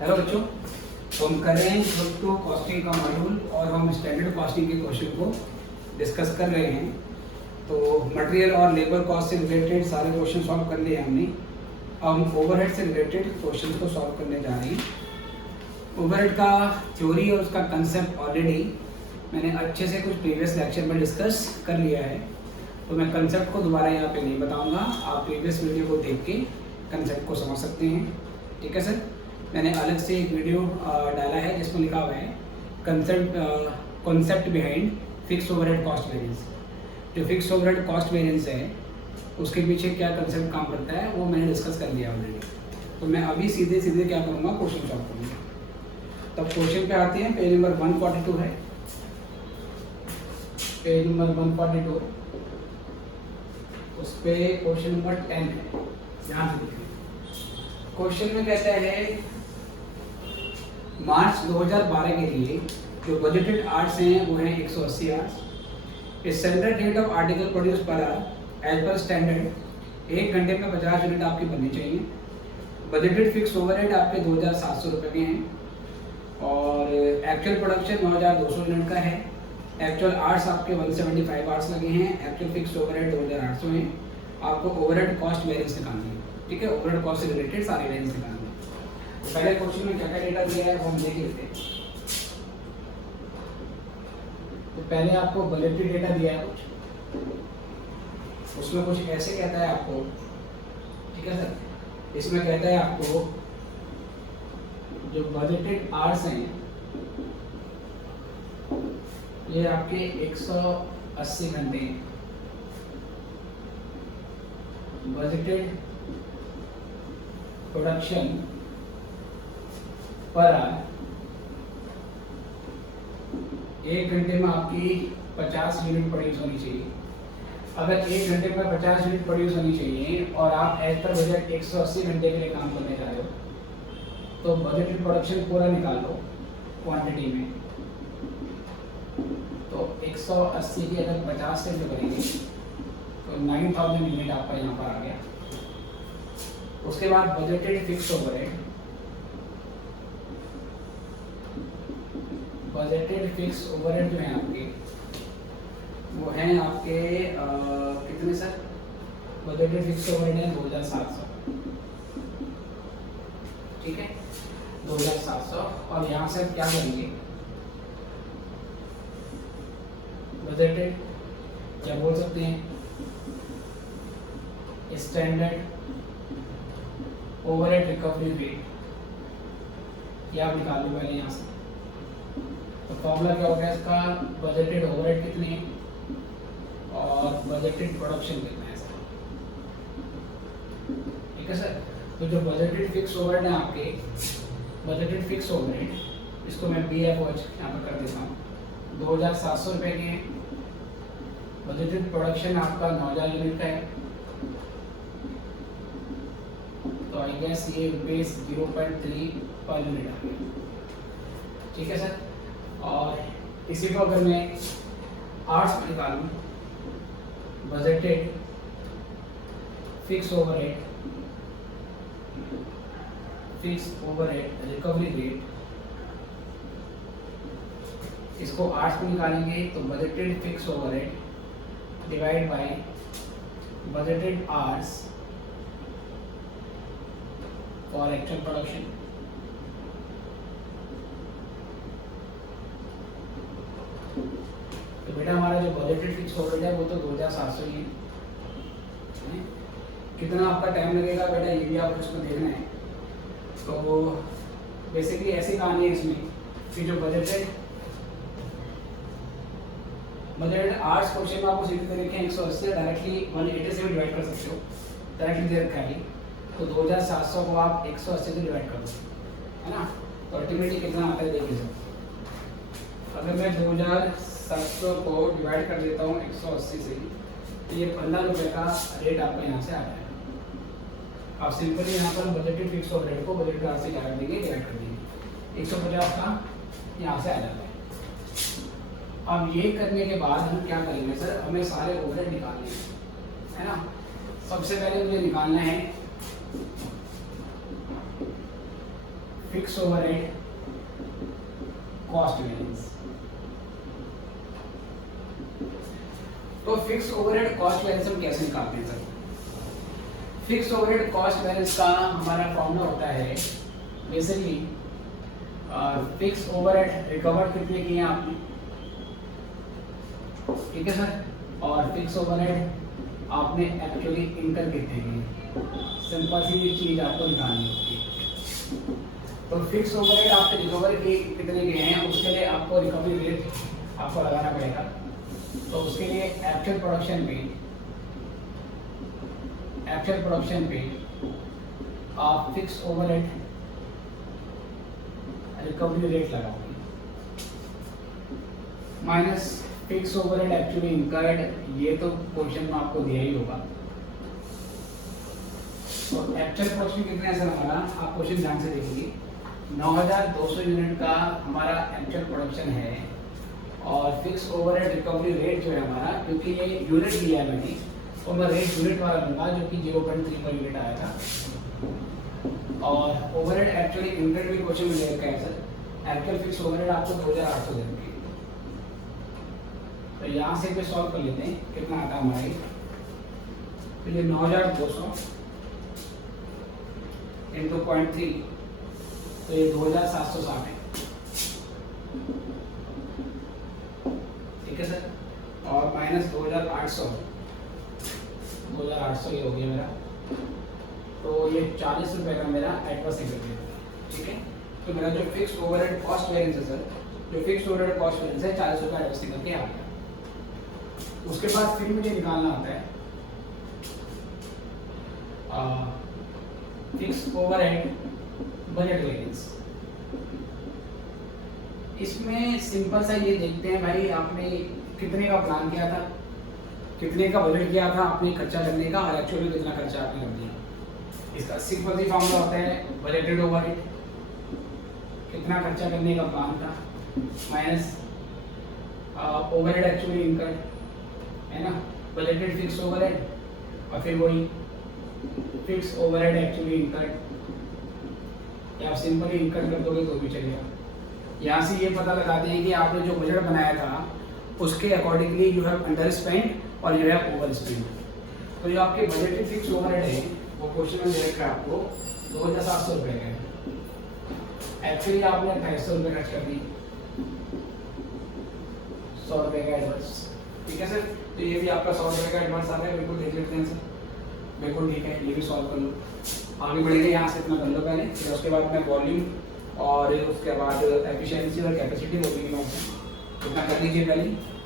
Hello बच्चों, तो हम कर रहे हैं ग्रुप 2 कॉस्टिंग का मॉड्यूल और हम स्टैंडर्ड कॉस्टिंग के क्वेश्चन को डिस्कस कर रहे हैं। तो मटेरियल और लेबर कॉस्ट से रिलेटेड सारे क्वेश्चन सॉल्व कर लिए हमने। अब हम ओवरहेड से रिलेटेड क्वेश्चन को सॉल्व करने जा रहे हैं। ओवरहेड का थ्योरी और उसका कंसेप्ट ऑलरेडी मैंने अच्छे से कुछ प्रीवियस लेक्चर में डिस्कस कर लिया है, तो मैं कंसेप्ट को दोबारा यहाँ पे नहीं बताऊँगा। आप प्रीवियस वीडियो को देख के कंसेप्ट को समझ सकते हैं। ठीक है सर, मैंने अलग से एक वीडियो डाला है जिसमें लिखा हुआ है concept behind fix overhead cost variance. जो फिक्स ओवरहेड कॉस्ट वेरिएंस है उसके पीछे क्या कंसेप्ट काम करता है वो मैंने डिस्कस कर लिया ऑलरेडी। तो मैं अभी सीधे सीधे क्या करूँगा, क्वेश्चन सॉल्व करूँगा। तब क्वेश्चन पे आते हैं। पेज नंबर 142 है, पेज नंबर 142, उस पर क्वेश्चन नंबर 10 है। ध्यान से देखिए, क्वेश्चन में कहता है मार्च 2012 के लिए जो बजटेड आवर्स हैं वो हैं 180 hours. Standard rate of article produce per hour as per standard 1 घंटे में 50 यूनिट आपकी बननी चाहिए। बजटेड फिक्स ओवरहेड आपके 2700 रुपये के हैं और एक्चुअल प्रोडक्शन 9200 यूनिट का है। एक्चुअल आवर्स आपके 175 आवर्स लगे हैं। एक्चुअल फिक्स ओवरहेड 2800 हैं। आपको ओवरहेड कॉस्ट वेरिएंस निकालनी है। ठीक है, ओवरहेड कॉस्ट से रिलेटेड सारे वेरिएंस निकालने हैं। तो पहले क्वेश्चन में क्या क्या डेटा दिया है वो हम देख लेते हैं। तो पहले आपको बजटेड डेटा दिया है कुछ, उसमें कुछ ऐसे कहता है आपको। ठीक है सर, इसमें कहता है आपको जो बजटेड आवर्स हैं ये आपके 180 घंटे हैं। बजटेड प्रोडक्शन पर आवर 1 घंटे में आपकी 50 यूनिट प्रोड्यूस होनी चाहिए। अगर 1 घंटे में 50 यूनिट प्रोड्यूस होनी चाहिए और आप एज पर बजट 180 घंटे के लिए काम करने जा रहे हो, तो बजटेड प्रोडक्शन पूरा निकाल लो क्वांटिटी में। तो 180 की अगर 50 से जो करेंगे तो 9000 यूनिट आपका यहाँ पर आ गया। उसके बाद budgeted fix overhead, budgeted fix overhead जो है आपके वो हैं आपके कितने सर? बजटेड फिक्स ओवरहेड है 2700। ठीक है, 2700। और यहाँ से क्या करेंगे, बजटेड या बोल सकते हैं स्टैंडर्ड ओवरहेड रिकवरी रेट, ये आप निकाल लो पहले यहाँ से। तो फॉर्मूला क्या होगा इसका, बजटेड ओवरहेड कितने हैं और बजटेड प्रोडक्शन कितना है इसका। ठीक है सर, तो जो बजटेड फिक्स ओवरहेड है आपके, बजटेड फिक्स ओवरहेड इसको मैं BFOH यहाँ पर कर देता हूँ, 2700 रुपये के हैं। बजटेड प्रोडक्शन आपका 9000 यूनिट का है, तो आई गेस ये रुपीज 0.3 पर यूनिट आ गया। ठीक है सर, और इसी को अगर मैं आवर्स में निकालूं, budgeted fix overhead recovery rate, इसको आवर्स में निकालेंगे तो budgeted fix overhead divide by budgeted hours for actual production. तो बेटा हमारा जो बजटेड फिक्स ओवरहेड है वो तो 2700 ही है। कितना आपका टाइम लगेगा बेटा ये भी आपको इसमें देखना है। तो बेसिकली ऐसी कहानी है इसमें कि जो बजटेड आवर्स क्वेश्चन में आपको सीधे तरीके 180 डायरेक्टली 180 से भी डिवाइड कर सकते हो, डायरेक्टली दे रखा है। तो 2700 को आप 180 से डिवाइड कर दो, है ना। तो अल्टीमेटली कितना आता है देख लीजिए। अगर मैं 2700 को डिवाइड कर देता हूँ 180 से, तो ये 15 रुपये का रेट आपका यहाँ से आ जाएगा। आप सिंपली यहाँ पर बजटेड फिक्स ओवरहेड को बजटेड आवर्स से डिवाइड कर देंगे 150 का यहाँ से आ जाता है। अब ये करने के बाद हम क्या करेंगे सर, हमें सारे ओवरहेड निकालने हैं, है ना। सबसे पहले मुझे निकालना है फिक्स ओवरहेड कॉस्ट वेरिएंस। तो फिक्स ओवरहेड कॉस्ट वेरिएंस हम कैसे निकालते हैं sir? Fix overhead cost variance का हमारा फॉर्मूला होता है बेसिकली फिक्स ओवरहेड रिकवर कितने किए आपने, ठीक है सर, और फिक्स ओवरहेड आपने एक्चुअली इनकर कितने किए। सिंपल सी ये चीज आपको निकालनी होती है। तो फिक्स ओवरहेड आपने रिकवर कितने गए हैं उसके लिए आपको रिकवरी रेट आपको लगाना पड़ेगा। तो उसके लिए एक्चुअल प्रोडक्शन पे आप फिक्स ओवरहेड रिकवरी रेट लगाओगे minus fix overhead actually incurred, ये तो क्वेश्चन में आपको दिया ही होगा। तो एक्चुअल प्रोडक्शन कितना है सर हमारा, आप क्वेश्चन ध्यान से देखिए। 9200 यूनिट का हमारा एक्चुअल प्रोडक्शन है और फिक्स ओवरहेड रिकवरी रेट जो है हमारा, क्योंकि ये यूनिट दिया है मैंने तो मैं रेट यूनिट वाला दूंगा जो कि 0.3 पर यूनिट आएगा। और ओवरहेड एक्चुअली इनकर्ड भी क्वेश्चन में दे रखा है सर। एक्चुअल फिक्स ओवरहेड आपको 2800 देंगे। तो यहाँ से भी सॉल्व कर लेते हैं कितना आता है हमारे। तो ये 9200 इंटू 0.3 तो ये 2760 है, ठीक है सर, और माइनस 2800 ये हो गया मेरा। तो ये 40 रुपये का मेरा एडवर्स इफेक्ट है, ठीक है। तो मेरा जो फिक्स ओवरहेड कॉस्ट वेरिएंस है सर, जो फिक्स ओवरहेड कॉस्ट वेरिएंस है 40 रुपये एडवर्स निकल के आ गया। उसके बाद फिर मुझे निकालना होता है फिक्स ओवरहेड बजट वेरिएंस। इसमें सिंपल सा ये देखते हैं भाई आपने कितने का प्लान किया था, कितने का बजट किया था आपने खर्चा करने का, और एक्चुअली कितना खर्चा आपने कर दिया। इसका सिंपल सी फॉर्मूला होता है बजटेड ओवरहेड, कितना खर्चा करने का प्लान था, माइनस ओवरहेड एक्चुअली इनकर्ड, है ना, बजटेड फिक्स ओवरहेड और फिर वही फिक्स ओवरहेड एक्चुअली इनकर्ड, या आप सिंपली इनकर्ड कर दोगे तो भी चलेगा। यहाँ से ये पता लगाते हैं कि आपने जो बजट बनाया था उसके accordingly you have under spend और यू हैव ओवर स्पेंड। तो जो आपके बजटेड फिक्स ओवरहेड है वो क्वेश्चन में दे रखा है आपको 2700 रुपये का। एक्चुअली आपने 250 रुपये खर्च कर दी, 100 रुपये का एडवांस, ठीक है सर। तो ये भी आपका 100 रुपये का एडवांस आ गया, बिल्कुल देख लेते हैं सर, बिल्कुल ठीक है, ये भी सॉल्व कर लो। आगे बढ़ेंगे, यहाँ से इतना कर लो पहले, फिर उसके बाद में वॉल्यूम और उसके बाद एफिशिएंसी और कैपेसिटी वो भी इतना कर लीजिए पहले।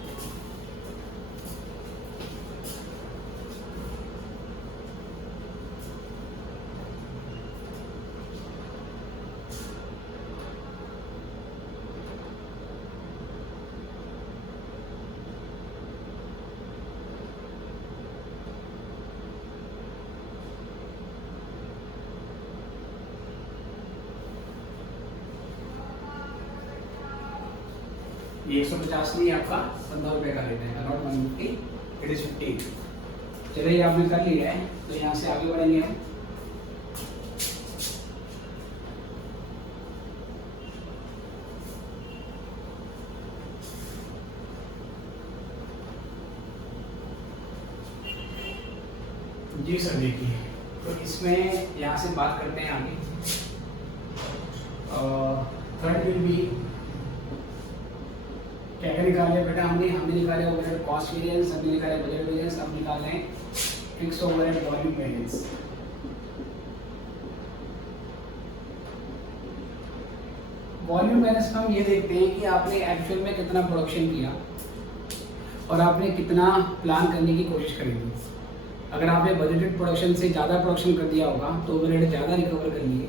ये 150 नहीं आपका 15 रुपये का लेते हैं, नॉट 150, इट इज 50। चलिए ये आपने कर लिया है, तो यहाँ से आगे बढ़ेंगे हम। जी सर देखिए, तो इसमें यहाँ से बात करते हैं आगे। थर्ड विल बी क्या क्या निकाले बेटा, हमने निकाले ओवरहेड कॉस्ट वेरिएंस, हमने निकाले बजट वेरिएंस, अब निकाल रहे हैं fix overhead volume variance. Volume variance में हम ये देखते हैं कि आपने एक्चुअल में कितना प्रोडक्शन किया और आपने कितना प्लान करने की कोशिश करी थी। अगर आपने बजटेड प्रोडक्शन से ज़्यादा प्रोडक्शन कर दिया होगा तो ओवरहेड ज़्यादा रिकवर कर लिए,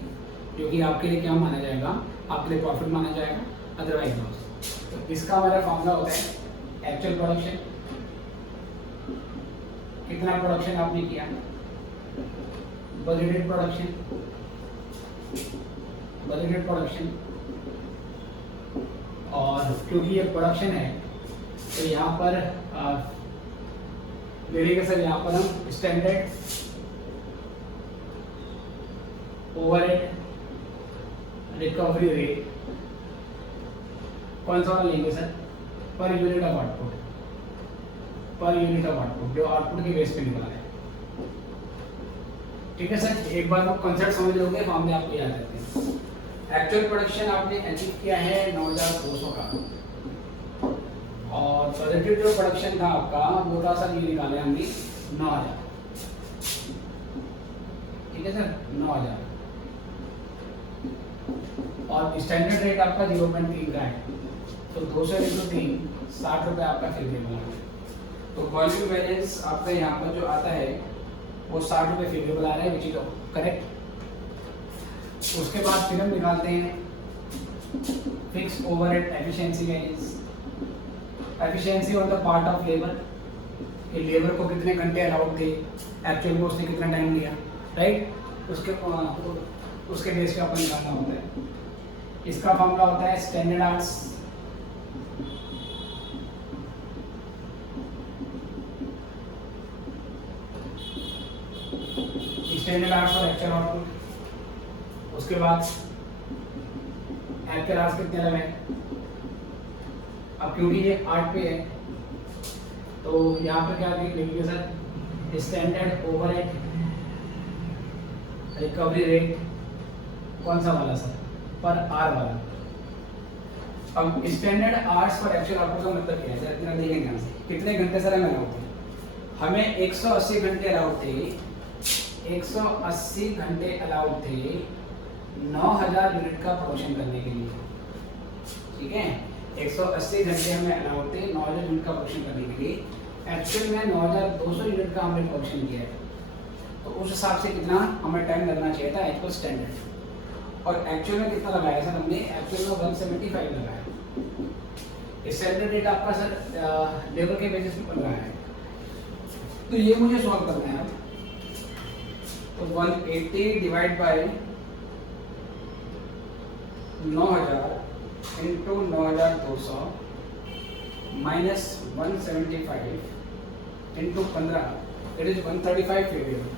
जो कि आपके लिए क्या माना जाएगा, आपके लिए प्रॉफिट माना जाएगा, अदरवाइज लॉस। तो इसका हमारा फॉर्मूला होता है एक्चुअल प्रोडक्शन, कितना प्रोडक्शन आपने किया, बजटेड प्रोडक्शन, और क्योंकि ये प्रोडक्शन है तो यहाँ पर देखिएगा सर, यहाँ पर हम स्टैंडर्ड ओवरहेड रिकवरी रेट कौन सा वाला लेंगे sir? Per unit of output, per unit of output जो आउटपुट के बेस पे निकला है। ठीक है सर, एक बार आप कंसेप्ट समझ लोगे फॉर्मूले आपको याद रहते हैं। एक्चुअल प्रोडक्शन आपने अचीव किया है 9200 का, और पॉजिटिव जो प्रोडक्शन था आपका वो था सर, ये निकाले हमने 9000। ठीक है सर, 9000, और स्टैंडर्ड रेट आपका 0.3 का है, तो 200 × 3 60 रुपये आपका फेवरेबल है। तो वॉल्यूम बैलेंस आपका यहाँ पर जो आता है वो 60 रुपये फेवरेबल आ रहा है, विच इज करेक्ट। उसके बाद फिर हम निकालते हैं fix overhead efficiency values, efficiency on the part of labour, कि लेबर को कितने घंटे अलाउड थे, एक्चुअल में उसने कितना टाइम लिया, राइट। उसके बेस पे अपन निकालना होता है। इसका फॉर्मूला होता है स्टैंडर्ड आवर्स और एक्चुअल आउटपुट। उसके बाद एक्चुअल आवर्स कितने लगे, अब क्योंकि ये 8 पे है तो यहाँ पे क्या लिखेंगे sir, standard overhead recovery rate कौन सा वाला सर, पर आर वाला। अब standard hours per actual output का मतलब क्या है सर, इतना देखेंगे यहाँ से कितने घंटे सर हमें अलाउड थे। हमें 180 घंटे अलाउड थे, 180 घंटे अलाउड थे 9000 यूनिट का प्रोडक्शन करने के लिए। ठीक है, 180 घंटे हमें अलाउड थे 9000 यूनिट का प्रोडक्शन करने के लिए। एक्चुअल में 9200 यूनिट का हमने प्रोडक्शन किया है, तो उस हिसाब से कितना हमें टाइम लगना चाहिए था एज पर स्टैंडर्ड। और एक्चुअल में कितना लगाया सर हमने, एक्चुअल में 175 लगाया। स्टैंडर्ड रेट आपका सर लेबर के बेसिस पे बन रहा है, तो ये मुझे सॉल्व करना है। तो 180 divide by 9000 into 9200 minus 175 into 15, it is 135 favourable,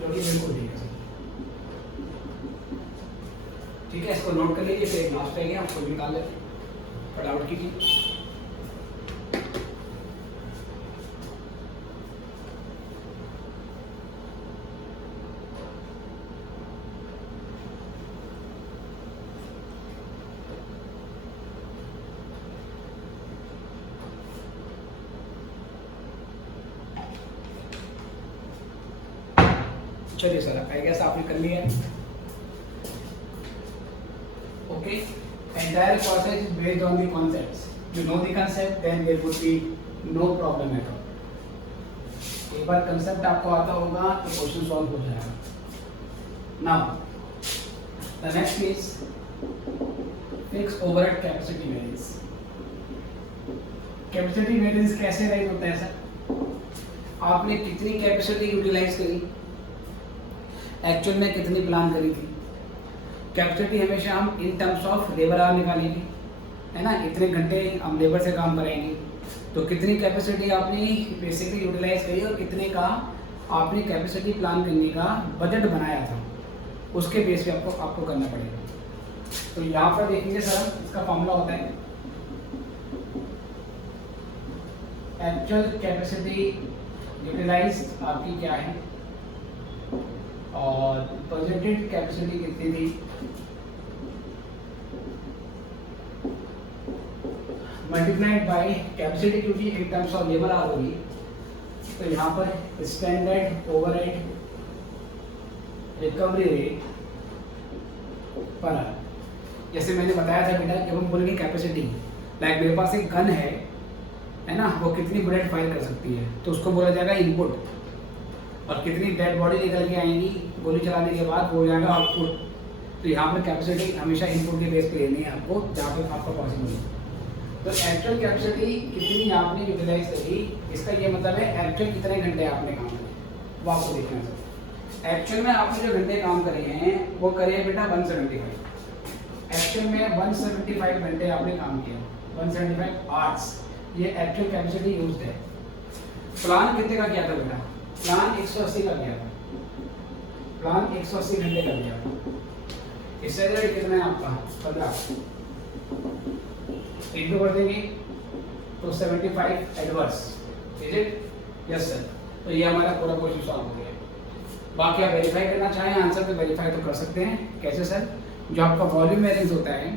जो कि बिल्कुल ठीक है। ठीक है, इसको नोट कर लीजिए, फिर लास्ट है उसको निकाल लेते हैं, फटाफट कीजिए। चलिए सर, आई गेस आपने कर लिया है। Okay, entire process is based on the concepts, you know the concept then there would be no problem at all. एक बार कंसेप्ट आपको आता होगा तो क्वेश्चन सॉल्व हो जाएगा। Now the next is fix overhead capacity variance. Capacity variance कैसे right होता है सर, आपने कितनी कैपेसिटी यूटिलाइज करी, एक्चुअल में कितनी प्लान करी थी। कैपेसिटी हमेशा हम इन टर्म्स ऑफ लेबर आवर निकालेंगे, है ना, इतने घंटे हम लेबर से काम कराएंगे, तो कितनी कैपेसिटी आपने बेसिकली यूटिलाइज करी और कितने का आपने कैपेसिटी प्लान करने का बजट बनाया था, उसके बेस पे आपको करना पड़ेगा। तो यहाँ पर देखेंगे सर, इसका फॉर्मूला होता है एक्चुअल कैपेसिटी यूटिलाइज आपकी क्या है और बजटेड कैपेसिटी कितनी थी, मल्टीप्लाइड बाय कैपेसिटी, क्योंकि एक टर्म्स ऑफ लेबर आवर होगी, तो यहाँ पर standard overhead recovery rate per our. जैसे मैंने बताया था बेटा, जब हम बोलेंगे कैपेसिटी, लाइक मेरे पास एक गन है ना, वो कितनी बुलेट फायर कर सकती है, तो उसको बोला जाएगा इनपुट, और कितनी डेड बॉडी निकल के आएंगी गोली चलाने के बाद वो हो जाएगा आउटपुट। तो यहाँ पर कैपेसिटी हमेशा इनपुट के बेस पे लेनी है आपको, जहाँ पर आपका पॉसिबल है। तो एक्चुअल कैपेसिटी कितनी आपने यूटिलाइज करी, इसका ये मतलब है एक्चुअल कितने घंटे आपने काम करे, वो आपको देखना है। एक्चुअल में आपने जो घंटे काम करे हैं वो करे हैं बेटा 175। एक्चुअल में 175 घंटे आपने काम किया, 175 आवर्स, ये एक्चुअल कैपेसिटी यूज्ड है। प्लान कितने का किया था बेटा, प्लान 180 का किया था, प्लान 180 घंटे का किया था। स्टैंडर्ड रेट कितना है आपका 15 इंटू कर देंगे तो 75 adverse, is it? Yes sir. तो ये हमारा पूरा क्वेश्चन सॉल्व हो गया। बाकी आप वेरीफाई करना चाहें आंसर तो वेरीफाई तो कर सकते हैं। कैसे सर? जो आपका वॉल्यूम वेरिएंस होता है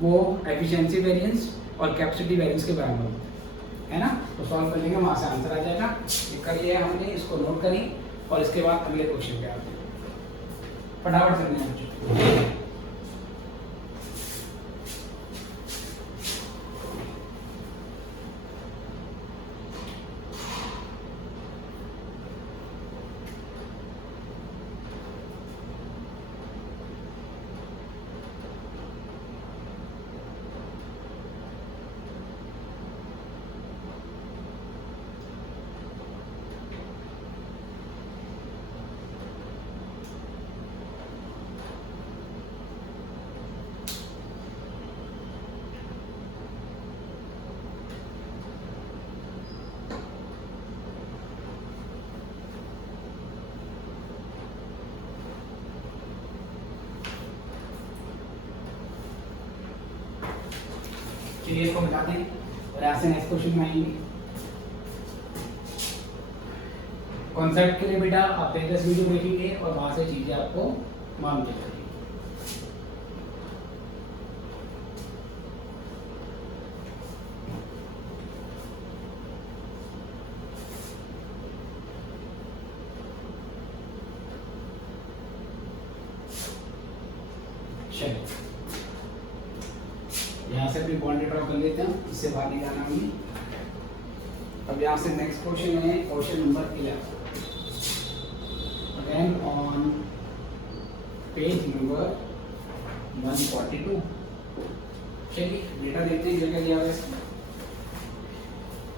वो एफिशिएंसी वेरिएंस और कैपेसिटी वेरिएंस के बराबर होता है ना? तो सॉल्व कर लेंगे, वहाँ से आंसर आ जाएगा। ये कर लिया हमने, इसको नोट करी और इसके बाद अगले क्वेश्चन पे आते हैं। फटाफट करने हैं। चलिए इसको बता दें और यहाँ से नेक्स्ट क्वेश्चन में आएंगे। कॉन्सेप्ट के लिए बेटा आप प्रीवियस वीडियो देखेंगे और वहाँ से चीज़ें आपको मालूम चल जाएगी। चलिए यहाँ से अपनी बाउंड्री ड्रॉ कर लेते हैं, इससे बाहर नहीं जाना हमें। अब यहाँ से नेक्स्ट क्वेश्चन है question number 11 again on page number 142। चलिए डेटा देखते हैं क्या क्या दिया हुआ है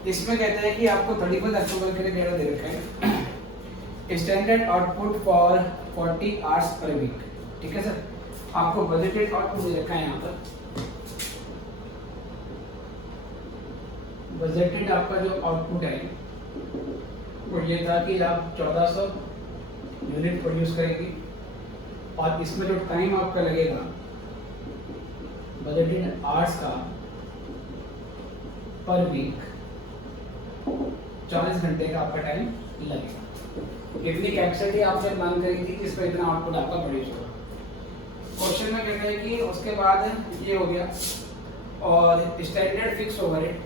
इसमें। कहते हैं कि आपको 31 अक्टूबर के लिए डेटा दे रखा है, standard output for 40 hours per week. ठीक है सर, आपको बजटेड आउटपुट दे रखा है यहाँ पर। बजटेड आपका जो आउटपुट है वो ये था कि आप 1400 यूनिट प्रोड्यूस करेंगे और इसमें जो टाइम आपका लगेगा बजटेड आवर्स का पर वीक 40 घंटे का आपका टाइम लगेगा। इतनी कैपेसिटी आपसे प्लान करी थी कि इस पर इतना आउटपुट आपका प्रोड्यूस होगा। क्वेश्चन में कहते हैं कि उसके बाद ये हो गया और standard fix overhead.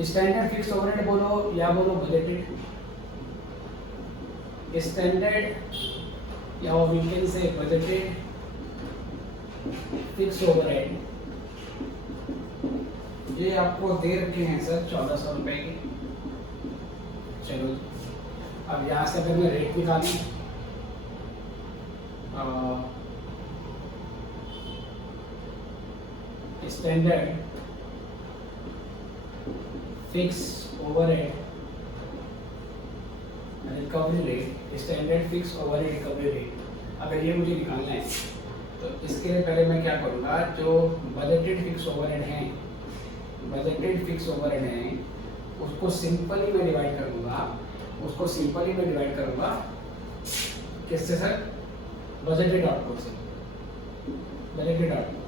Standard fix overhead बोलो या बोलो बजटेड, स्टैंडर्ड या we can say budgeted fix overhead ये आपको दे रखे हैं सर 1400 रुपए के। चलो अब यहाँ से अगर मैं रेट निकालूं standard fix overhead recovery rate, standard fix overhead recovery rate, अगर ये मुझे निकालना है तो इसके लिए पहले मैं क्या करूँगा, जो बजटेड फिक्स ओवरहेड हैं, बजटेड फिक्स ओवरहेड हैं उसको सिंपली मैं डिवाइड करूँगा, उसको सिंपली मैं डिवाइड करूँगा किससे सर? बजटेड आउटपुट से। बजटेड आउटपुट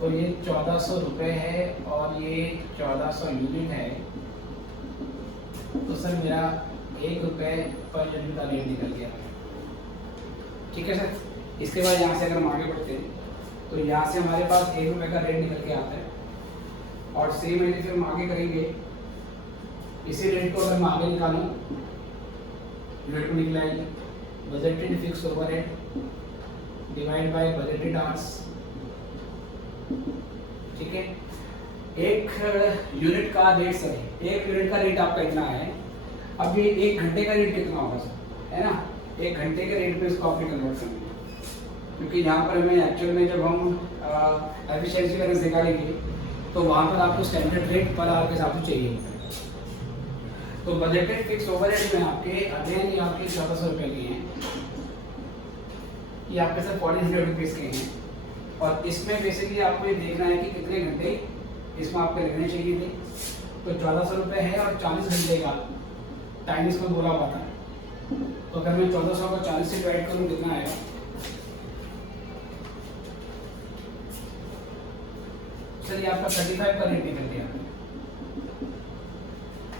तो ये 1400 रुपये है और ये 1400 यूनिट है, तो सर मेरा 1 रुपये पर यूनिट का रेट निकल गया। ठीक है सर, इसके बाद यहाँ से अगर हम आगे बढ़ते हैं तो यहाँ से हमारे पास 1 रुपये का रेट निकल के आता है और सेम है फिर हम आगे करेंगे। इसी रेट को अगर मैं आगे निकालूँ रेट को निकलाएंगे budgeted fix overhead divide by budgeted hours. ठीक है, एक यूनिट का रेट सर, एक यूनिट का रेट आपका इतना है। अब ये 1 घंटे का रेट कितना होगा सर, है ना? 1 घंटे के रेट पे इसको आपने कन्वर्ट करना है, क्योंकि यहाँ पर हमें एक्चुअल में जब हम एफिशिएंसी वैल्यूज निकालेंगे तो वहाँ पर आपको स्टैंडर्ड रेट पर आवर के हिसाब से चाहिए। तो बजटेड फिक्स ओवरहेड में आपके अध्ययन ये आपके 1400 रुपये के हैं, ये आपके सर 4000 रुपीज़ के हैं और इसमें बेसिकली आपको ये देखना है कि कितने घंटे इसमें आपको लगने चाहिए थे। तो 1400 रुपये है और 40 घंटे का टाइम इसमें बोला हुआ था। तो अगर मैं 1400 को 40 से डिवाइड करूँ कितना आएगा? चलिए आपका 35 का रेट निकल गया।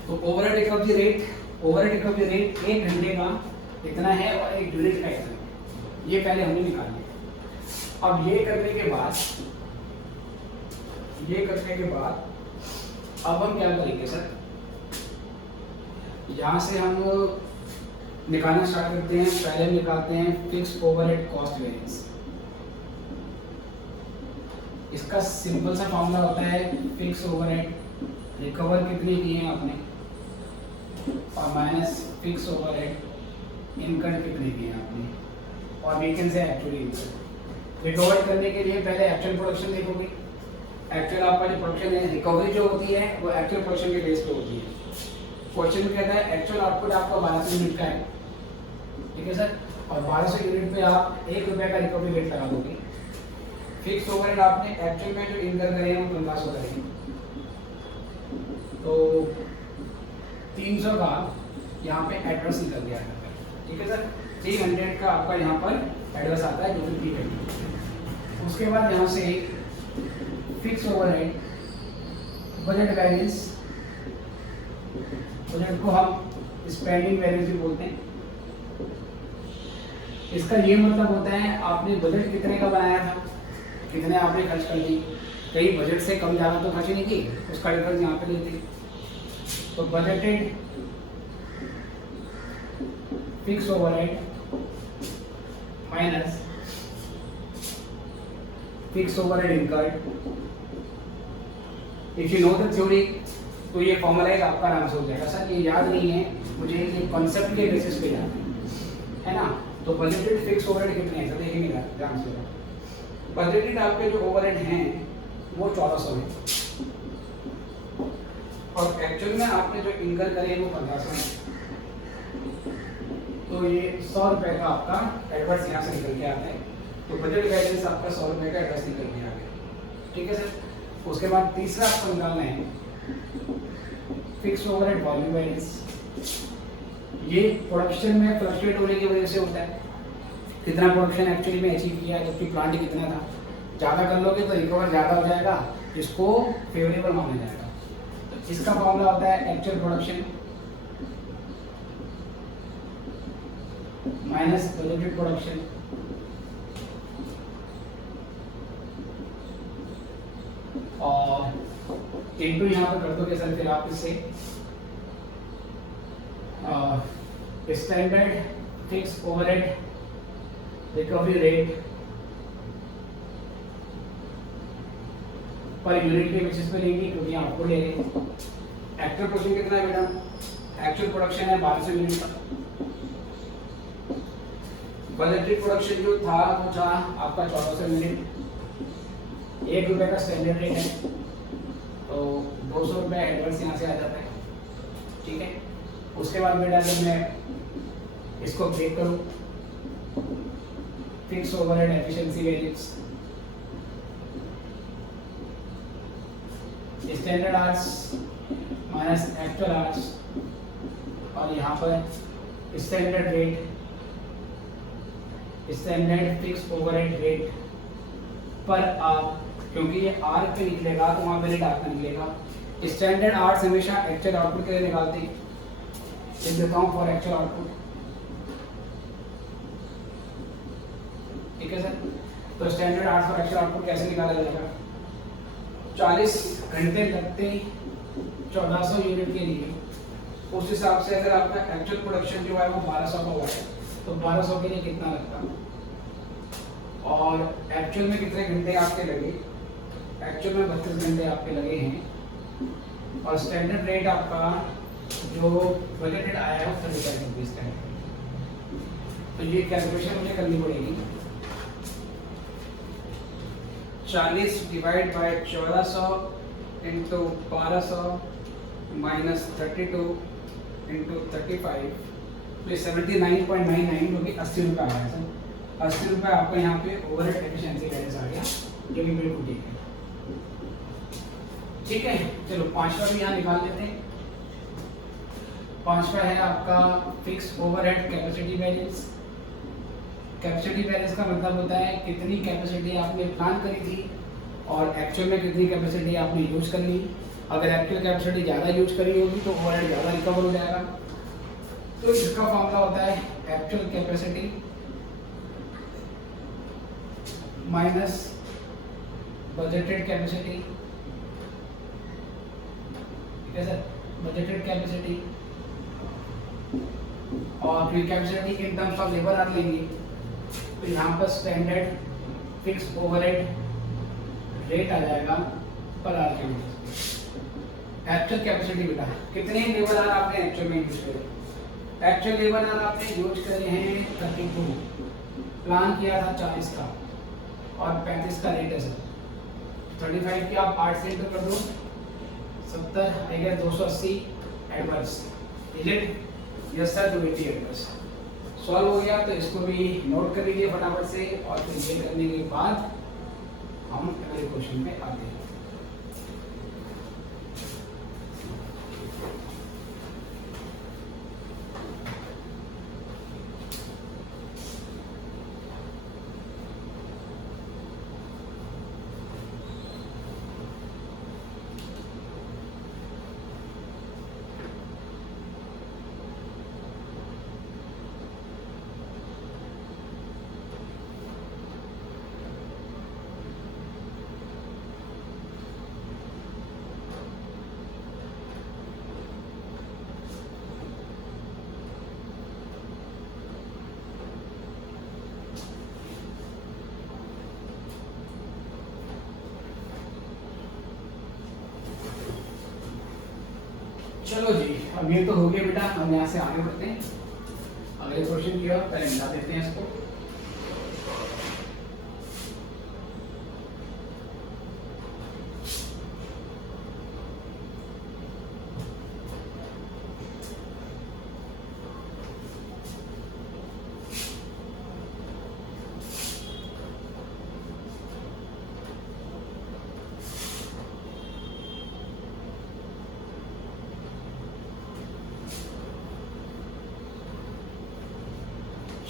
तो ओवरहेड रिकवरी रेट 1 घंटे का इतना है और 1 यूनिट का इतना है। ये पहले हमने निकाल लिया। अब ये करने के बाद अब हम क्या करेंगे सर, यहाँ से हम निकालना स्टार्ट करते हैं। पहले हम निकालते हैं फिक्स ओवरहेड कॉस्ट वेरिएंस। इसका सिंपल सा फॉर्मूला होता है फिक्स ओवरहेड रिकवर कितने किए हैं आपने और माइनस फिक्स ओवरहेड इनकम कितने किए हैं आपने, और we can say actually income. Recover करने के लिए पहले एक्चुअल प्रोडक्शन देखोगे। एक्चुअल आपका जो प्रोडक्शन है, रिकवरी जो होती है वो एक्चुअल प्रोडक्शन के बेस पे होती है। क्वेश्चन में कहता है एक्चुअल आउटपुट आपका 1200 यूनिट का है, ठीक है सर, और 1200 यूनिट पे आप 1 रुपये का रिकवरी रेट लगा दोगे। फिक्स ओवरहेड आपने एक्चुअल में जो इनकम करे हैं वो 1500 करेंगे, तो 300 का यहाँ पे एडवर्स निकल गया है, ठीक है सर। 300 का आपका यहाँ पर एडवर्स आता है, जो कि ठीक है। उसके बाद यहाँ से fix overhead budget variance, budget को हम स्पेंडिंग वैरियंस भी बोलते हैं। इसका ये मतलब होता है आपने बजट कितने का बनाया था, कितने आपने खर्च कर दी। कहीं बजट से कम ज़्यादा तो खर्च नहीं की, उसका डिफरेंस यहाँ पे लेते। तो budgeted fix overhead minus fix overhead incurred. If you know the theory तो ये फॉर्मूलाइज आपका आराम से हो जाएगा। सर ये याद नहीं है मुझे, ये कॉन्सेप्ट के बेसिस पे याद है ना। तो बजटेड फिक्स ओवरहेड कितने हैं सर, देखेंगे ध्यान से। बजटेड आपके जो ओवरहेड हैं वो 1400 है, और एक्चुअल में आपने जो इनकम करे वो 1500 है। तो ये 100 रुपये का आपका एडवर्स यहाँ से निकल के आता है। तो बजट वैरियंस आपका 100 रुपये का एडवर्स निकल के आ गया, ठीक है सर। उसके बाद तीसरा आपको निकालना है फिक्स ओवरहेड वॉल्यूम वेरिएंस। ये प्रोडक्शन में फ्लक्चुएट होने की वजह से होता है, कितना प्रोडक्शन एक्चुअली में अचीव किया, जबकि प्लांट कितना था। ज़्यादा कर लोगे तो रिकवर ज़्यादा हो जाएगा, इसको फेवरेबल माना जाएगा। तो इसका फॉर्मूला होता है actual production minus budgeted production. और इनटू यहाँ पर कर दोगे सर, फिर आप इससे standard fix overhead recovery rate per unit के बेसिस पे लेंगे, क्योंकि आपको ले रहे हैं। एक्चुअल प्रोडक्शन कितना है बेटा, एक्चुअल प्रोडक्शन है 1200 यूनिट का। बजटेड प्रोडक्शन जो था वो था आपका 1400 यूनिट। 1 रुपये का स्टैंडर्ड रेट है, तो 200 रुपये एडवर्स यहाँ से आ जाता है, ठीक है। उसके बाद बेटा जब मैं इसको ब्रेक करूँ, fix overhead efficiency variance, standard hours minus actual hours, और यहाँ पर standard rate, standard fix overhead rate per our, क्योंकि ये आर पे निकलेगा तो वहाँ पे रेट आर पे निकलेगा। स्टैंडर्ड आवर्स हमेशा एक्चुअल आउटपुट के लिए निकालते हैं। लिख देता हूँ फॉर एक्चुअल आउटपुट, ठीक है सर। तो standard hours for actual output कैसे निकाला जाएगा, 40 घंटे लगते 1400 यूनिट के लिए। उस हिसाब से अगर आपका एक्चुअल प्रोडक्शन जो है वो 1200 का हुआ है, तो 1200 के लिए कितना लगता, और एक्चुअल में कितने घंटे आपके लगे, एक्चुअल में 32 घंटे आपके लगे हैं। और स्टैंडर्ड रेट आपका जो बजटेड आया है वो 35 रुपीज़ का है। तो ये कैलकुलेशन मुझे करनी पड़ेगी। 40 divide by 1400 into 1200 minus 32 into 35, तो 79.99 जो कि 80 रुपये आ रहा है सर। 80 रुपये आपको यहाँ पे ओवरहेड एफिशिएंसी वैरिएंस आ गया, जो कि बिल्कुल ठीक है, ठीक है। चलो पांचवा भी यहाँ निकाल लेते हैं। पांचवा है आपका fix overhead capacity variance. Capacity variance का मतलब होता है कितनी कैपेसिटी आपने प्लान करी थी और एक्चुअल में कितनी कैपेसिटी आपने यूज कर ली। अगर एक्चुअल कैपेसिटी ज़्यादा यूज करी होगी तो ओवरहेड ज़्यादा रिकवर हो जाएगा। तो इसका फॉर्मूला होता है actual capacity minus budgeted capacity. ठीक है सर, बजटेड कैपेसिटी और फिर capacity in terms of labour our लेंगे। तो यहाँ पर स्टैंडर्ड फिक्स ओवरहेड रेट आ जाएगा पर आवर के लिए। एक्चुअल कैपेसिटी बेटा कितने लेबर आवर आपने एक्चुअल में यूज करे। एक्चुअल लेबर आवर आपने यूज करे हैं 32, प्लान किया था 40 का और 35 का रेट है सर। 35 की आप 8 से इंटू कर दो, 70 आएगा 280 adverse. Is it? Yes sir, 280 adverse. Solve हो गया तो इसको भी नोट कर लीजिए फटाफट से, और फिर ये करने के बाद हम अगले क्वेश्चन पे आते हैं। चलो जी, अब ये तो हो गया बेटा। हम यहाँ से आगे बढ़ते हैं अगले क्वेश्चन की ओर। पहले मिला देते हैं इसको।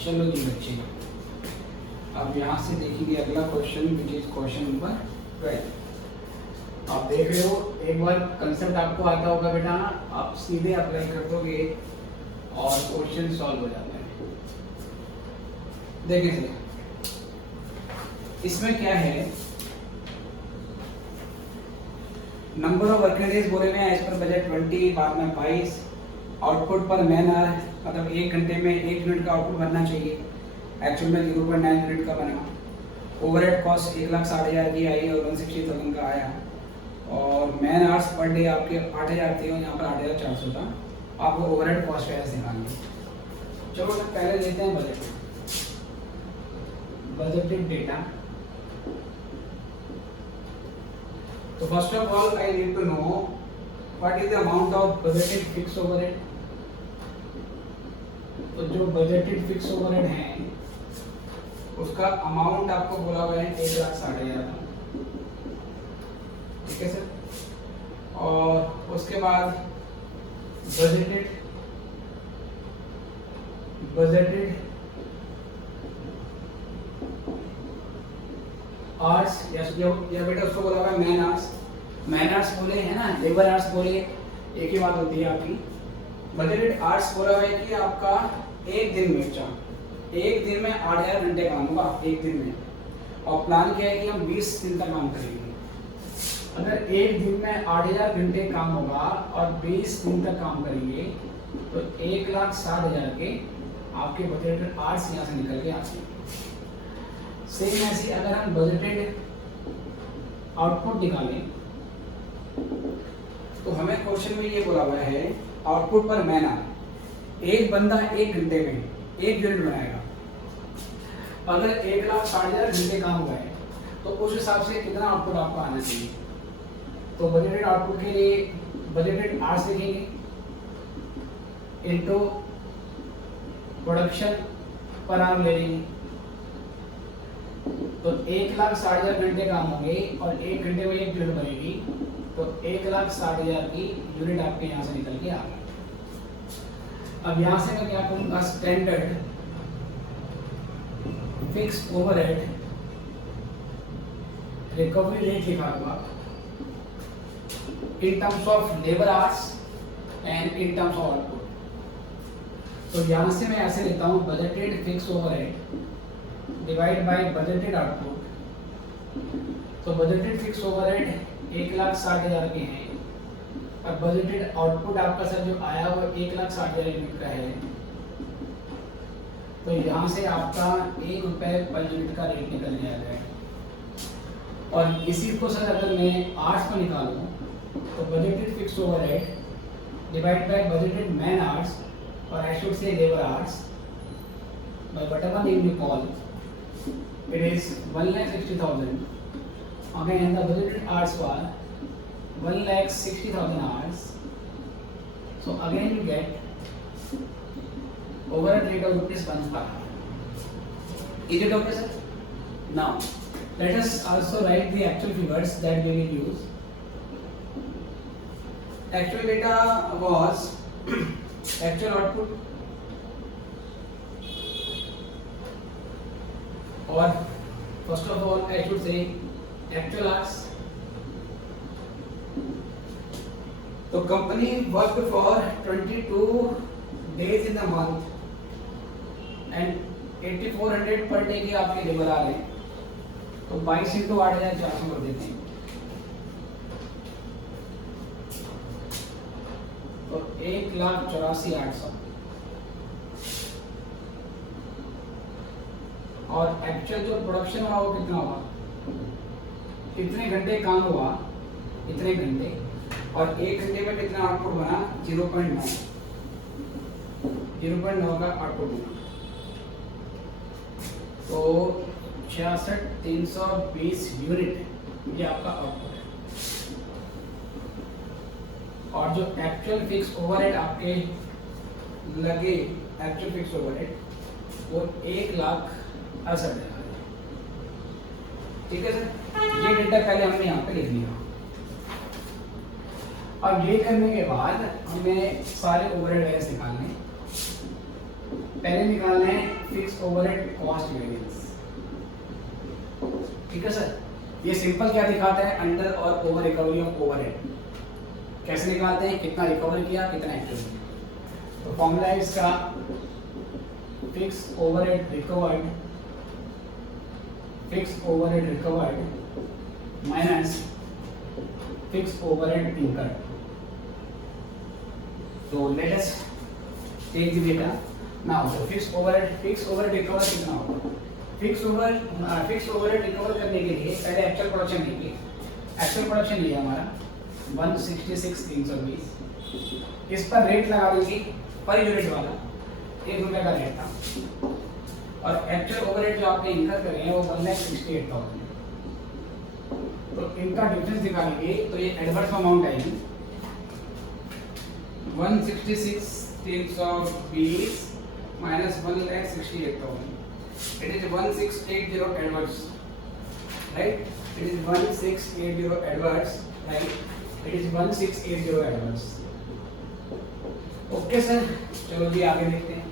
चलो जी बच्चे, अब यहाँ से देखिए अगला question which is question number 12। आप देख रहे हो, एक बार कंसेप्ट आपको आता होगा बेटा, आप सीधे अप्लाई कर दोगे और क्वेश्चन सॉल्व हो जाता है। देखिए सर, इसमें क्या है, नंबर ऑफ वर्किंग डेज बोले हुए एज पर बजट 20, बाद में 22। आउटपुट पर मैन आवर मतलब 1 घंटे में 1 यूनिट का आउटपुट बनना चाहिए, एक्चुअल में 0.9 यूनिट का बना। ओवरहेड कॉस्ट 1,60,000 की आई और 160,000 का आया। और मैन आवर्स पर डे आपके 8,000 थे और यहाँ पर 8,400 था। आपको ओवरहेड कॉस्ट कैसे निकालनी। चलो तो पहले लेते हैं बजट, बजटेड डेटा। तो first of all I need to know what is the amount of budgeted fix overhead. तो जो बजटेड फिक्स ओवरहेड है उसका अमाउंट आपको बोला हुआ है 1,60,000 का। ठीक है सर, और उसके बाद बजटेड आवर्स या बेटा उसको बोला हुआ है मैन आवर्स। मैन आवर्स बोले है ना, लेबर आवर्स बोले, एक ही बात होती है आपकी। बजटेड आवर्स बोला हुआ है कि आपका एक दिन में 8,000 घंटे काम होगा एक दिन में, और प्लान किया है कि हम 20 दिन तक काम करेंगे। अगर एक दिन में 8,000 घंटे काम होगा और 20 दिन तक काम करेंगे तो 1,60,000 के आपके बजटेड आवर्स यहाँ से निकल के आते हैं। सेम ऐसे अगर हम बजटेड आउटपुट निकालें तो हमें क्वेश्चन में ये बोला हुआ है आउटपुट पर मैन आवर, एक बंदा 1 घंटे में 1 यूनिट बनाएगा। अगर 1,60,000 घंटे काम हुआ है तो उस हिसाब से कितना आउटपुट आपको आना चाहिए। तो बजटेड आउटपुट के लिए बजटेड आवर्स लिखेंगे इनटू प्रोडक्शन पर आवर ले लेंगे। तो 1,60,000 घंटे काम होंगे और 1 घंटे में 1 यूनिट बनेगी, तो 1,60,000 की यूनिट आपके यहाँ से निकल के आ गई। अब यहाँ से मैं क्या करूँगा, standard fix overhead recovery rate लिखा हुआ इन terms of labour hours and in terms of output. तो यहाँ से मैं ऐसे लेता हूँ budgeted fix overhead divide by budgeted output. तो बजटेड फिक्स ओवरहेड 1,60,000 के हैं और बजटेड आउटपुट आपका सर जो आया वो 1,60,000 यूनिट का है। तो यहाँ से आपका ₹1 पर यूनिट का रेट निकल जाएगा। और इसी को सर अगर मैं आवर्स में निकालूँ तो budgeted fix overhead divide by budgeted man hours और I should say labour hours by whatever name you call, it is 1,60,000. Again, the budgeted hours were 1,60,000 hours. So again you get overhead rate of ₹1 per hour. Is it okay, sir? Now let us also write the actual figures that we will use. Actual data was actual output or first of all I should say actual hours. So company worked for 22 days in the month and 8,400 per day की आपके labour आ रहे हैं। तो 22 into 8,400 कर देते हैं। तो 1,84,800 और एक्चुअल जो प्रोडक्शन हुआ वो कितना हुआ, कितने घंटे काम हुआ, इतने घंटे, और एक घंटे में कितना आउटपुट बना 0.9 का आउटपुट बना। तो 66,320 यूनिट ये आपका आउटपुट है। और जो एक्चुअल फिक्स ओवरहेड आपके लगे, एक्चुअल फिक्स ओवरहेड वो 1,68,000। ठीक है सर, ये डेटा पहले हमने यहाँ पे लिख लिया। अब ये करने के बाद हमें सारे ओवरहेड वेरिएंस निकालने। पहले निकालने हैं फिक्स ओवरहेड कॉस्ट वेरिएंस। ठीक है सर, ये सिंपल क्या दिखाता है, अंडर और ओवर रिकवरी ऑफ ओवरहेड। कैसे निकालते हैं, कितना रिकवर किया, कितना एक्टिव किया। तो फॉर्मूला है इसका fix overhead recovered, fix overhead recovered minus fix overhead incurred. तो let us take the data now. तो फिक्स ओवरहेड रिकवर कितना होगा, फिक्स ओवरहेड रिकवर करने के लिए पहले एक्चुअल प्रोडक्शन लीजिए। एक्चुअल प्रोडक्शन लिया हमारा 166,320। इस पर रेट लगा देंगे पर यूनिट वाला ₹1 का रेट था, और एक्चुअल ओवरहेड जो आपने इनकर करे हैं वो 1,68,000। तो इनका डिफरेंस निकालेंगे तो ये एडवर्स अमाउंट आएगी 166,320 minus 1,68,000. It is 1,680 adverse, right? It is 1,680 adverse, right? It is 1,680 adverse. Okay sir, चलो जी आगे देखते हैं।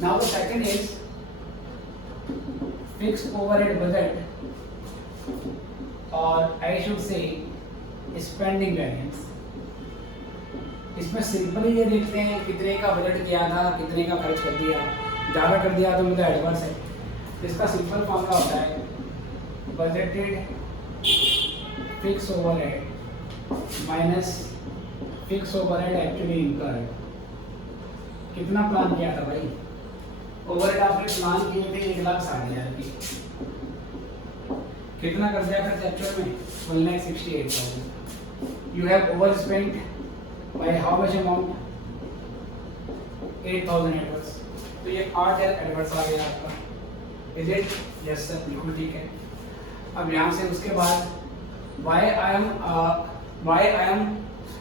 Now the second is fixed overhead budget, or I should say spending variance। इसमें सिंपली ये देखते हैं कितने का बजट किया था, कितने का खर्च कर दिया, ज़्यादा कर दिया तो मतलब एडवांस है। इसका सिंपल फॉर्मूला होता है budgeted fix overhead minus fix overhead actually incurred. कितना प्लान किया था भाई, ओवरहेड आपने प्लान किए थे 1,60,000 की, कितना कर दिया खर्च एक्चुअल में 1,68,000। You have over spent by how much amount, 8,000 adverse. तो ये 8,000 एडवर्स आ गया आपका। Is it? यस सर, बिल्कुल ठीक है। अब यहाँ से उसके बाद why I am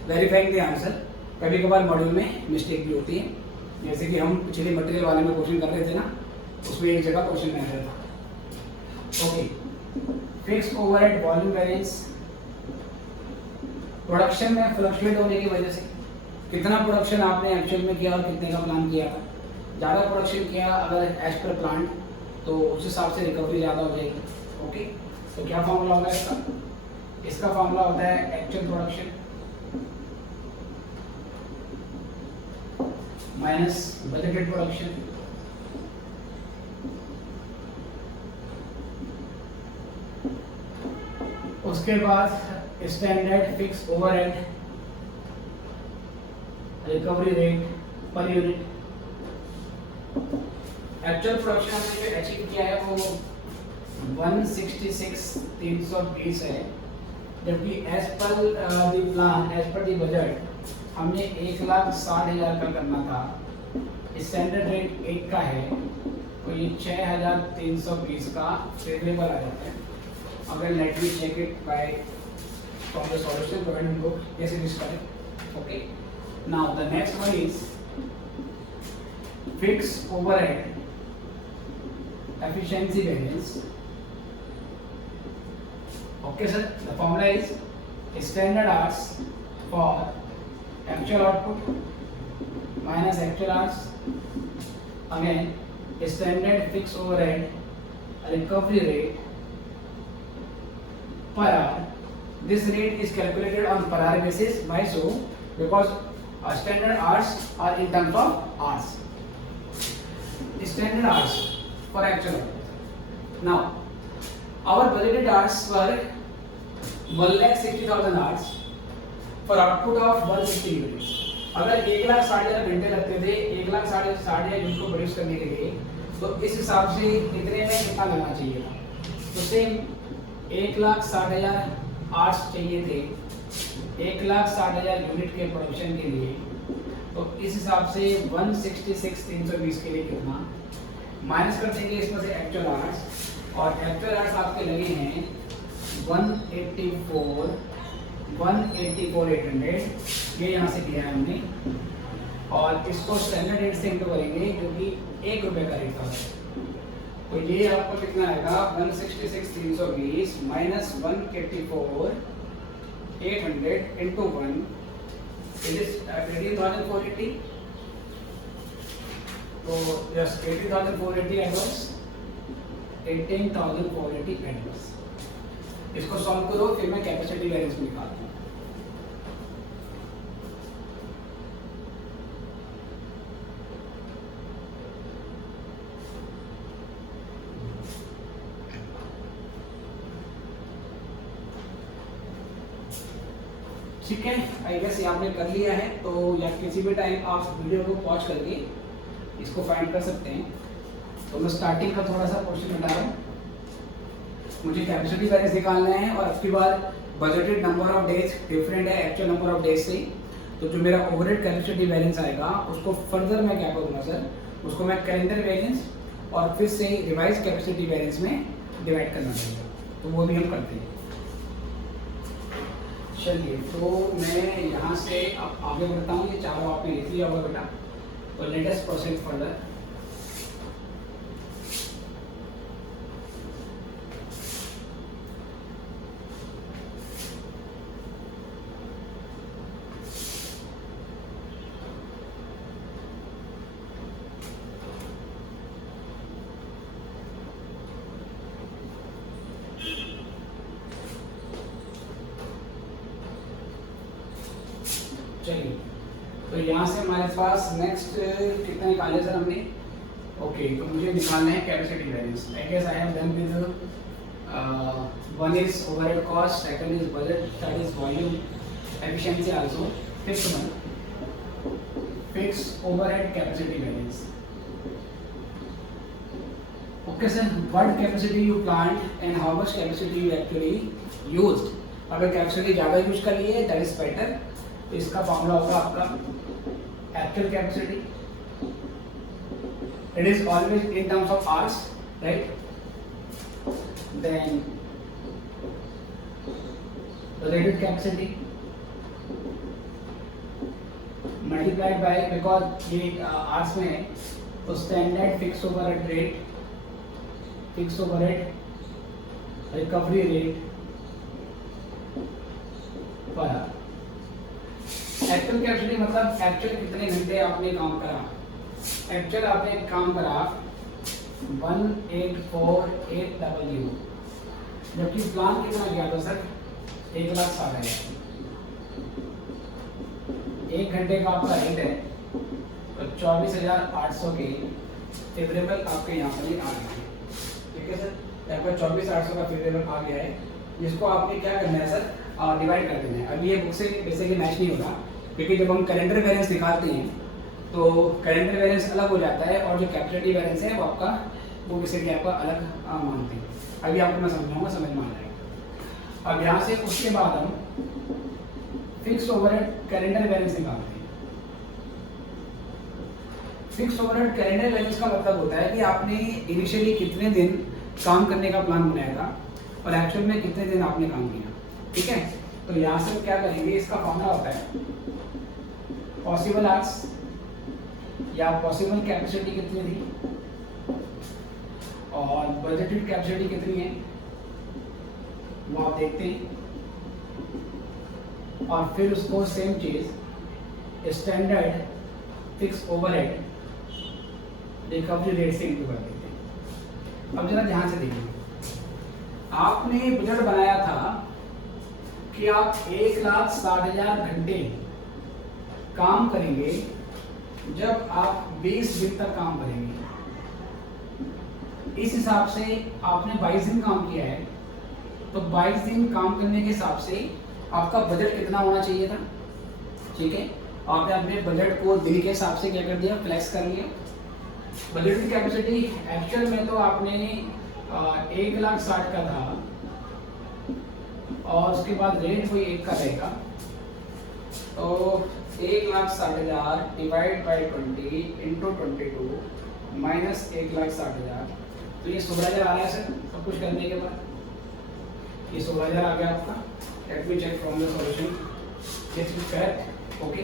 verifying the answer। कभी कभार मॉड्यूल में मिस्टेक भी होती है, जैसे कि हम पिछले मटेरियल वाले में क्वेश्चन कर रहे थे ना, उसमें एक जगह क्वेश्चन नहीं रहा था। Okay, fix overhead volume variance production में फ्लक्चुएट होने की वजह से। कितना प्रोडक्शन आपने एक्चुअल में किया और कितने का प्लान किया था, ज़्यादा प्रोडक्शन किया अगर एज पर प्लांट तो उस हिसाब से रिकवरी ज़्यादा हो जाएगी। ओके, तो क्या फॉर्मूला होगा इसका? इसका फॉर्मूला होता है actual production minus budgeted production उसके बाद standard fix overhead recovery rate per unit. Actual production हमने जो अचीव किया है वो 166,320 है, जबकि as per the plan as per the budget हमने 1,60,000 का करना था। स्टैंडर्ड रेट 1 का है तो ये 6,320 का फेवरेबल आ जाता है। अगर let me check it by from the solution provided book कैसे this correct. Okay, now the next one is fix overhead efficiency variance. Okay sir, the formula is standard hours for actual output minus actual hours, again standard fixed overhead recovery rate per hour. This rate is calculated on per hour basis. Why so? Because standard hours are in terms of hours. Standard hours for actual output. Now, our budgeted hours were 1,60,000 hours for output of 160 units. अगर 1,60,000 घंटे लगते थे 1,60,000 unit को produce करने के लिए, तो इस हिसाब से इतने में कितना लगना चाहिए था? तो सेम 1,60,000 आवर्स चाहिए थे 1,60,000 यूनिट के प्रोडक्शन के लिए। तो इस हिसाब से 166,320 के लिए कितना माइनस कर देंगे इसमें से एक्चुअल आवर्स, और एक्चुअल आवर्स आपके लगे हैं 184,800, ये यहाँ से दिया है हमने, और इसको स्टैंडर्ड रेट से इंटू करेंगे क्योंकि 1 रुपये का रेट था। तो ये आपको कितना आएगा 166,320 माइनस 184,800 इंटू 1, इट इज 18,480। तो यस 18,480 एडवर्स, 18,480 एडवर्स। इसको सॉल्व करो, फिर मैं कैपेसिटी वेरिएंस निकालता हूँ। ठीक है, आई गेस ये आपने कर लिया है, तो या किसी भी टाइम आप वीडियो को पॉज करके इसको फाइंड कर सकते हैं। तो मैं स्टार्टिंग का थोड़ा सा क्वेश्चन बता रहा हूँ। मुझे कैपेसिटी वेरिएंस निकालना है, और उसके बाद budgeted number of days different है एक्चुअल नंबर ऑफ डेज से। तो जो मेरा ओवरहेड कैपेसिटी वेरिएंस आएगा उसको फर्दर मैं क्या करूँगा सर, उसको मैं कैलेंडर वेरिएंस और फिर से रिवाइज कैपेसिटी वेरिएंस में डिवाइड करना पड़ेगा, तो वो भी हम करते हैं। चलिए, तो मैं यहाँ से अब आगे बढ़ता हूँ। ये चारों आपने लिख लिया होगा बेटा, तो लेट अस प्रोसीड फर्दर। चलिए, तो यहाँ से हमारे पास नेक्स्ट कितना निकाले सर हमने? ओके, तो मुझे निकालना है capacity variance. I guess I have done with one is overhead cost, second is budget, third is volume, efficiency also, fifth one fix overhead capacity variance. Okay sir, what capacity you planned and how much capacity you actually used. अगर capacity ज़्यादा use कर लिए that is better. तो इसका formula होगा आपका actual capacity, it is always in terms of hours, right? Then rated capacity multiplied by, because ये hours में है तो standard fix overhead rate, fix overhead recovery rate per hour. Actual capacity मतलब actual कितने घंटे आपने काम करा। एक्चुअल आपने काम करा 184,800, जबकि प्लान कितना किया था सर, 1,60,000। 1 घंटे का आपका रेट है तो 24,800 के फेवरेबल आपके यहाँ पर आ गए हैं। ठीक है सर, आपका 24,800 का फेवरेबल आ गया है, जिसको आपने क्या करना है सर, डिवाइड कर देना है। अब ये बुक से बेसिकली मैच नहीं होगा, क्योंकि जब हम कैलेंडर बैलेंस दिखाते हैं तो कैलेंडर बैलेंस अलग हो जाता है और जो कैपेसिटी बैलेंस है वो आपका वो बेसिकली आपका अलग मानते हैं। अभी आपको मैं समझाऊंगा, समझ में आ जाएगा। अब यहाँ से उसके बाद हम फिक्स ओवरहेड कैलेंडर बैलेंस निकालते हैं। फिक्स ओवरहेड कैलेंडर बैलेंस का मतलब होता है कि आपने इनिशियली कितने दिन काम करने का प्लान बनाया था और एक्चुअल में कितने दिन आपने काम किया। ठीक है, तो यहाँ से क्या करेंगे, इसका फॉर्मूला होता है पॉसिबल आवर्स या पॉसिबल कैपेसिटी कितनी थी और बजटेड कैपेसिटी कितनी है वो आप देखते हैं, और फिर उसको सेम चीज standard fix overhead recovery rate से इंटू कर देते हैं। अब जरा ध्यान से देखिए, आपने बजट बनाया था कि आप 1,60,000 घंटे काम करेंगे जब आप 20 दिन तक काम करेंगे। इस हिसाब से आपने 22 दिन काम किया है, तो 22 दिन काम करने के हिसाब से आपका बजट कितना होना चाहिए था। ठीक है, आपने अपने बजट को दिन के हिसाब से क्या कर दिया, फ्लैक्स कर लिया। बजट की कैपेसिटी एक्चुअल में तो आपने 1,60,000 का था और उसके बाद रेट कोई 1 का रहेगा, तो 1,60,000 डिवाइड बाई 20 इंटू 22 माइनस 1,60,000, तो ये 16,000 आ रहा है सर सब कुछ करने के बाद। ये 16,000 आ गया आपका। Let me check from the solution, this is correct. Okay,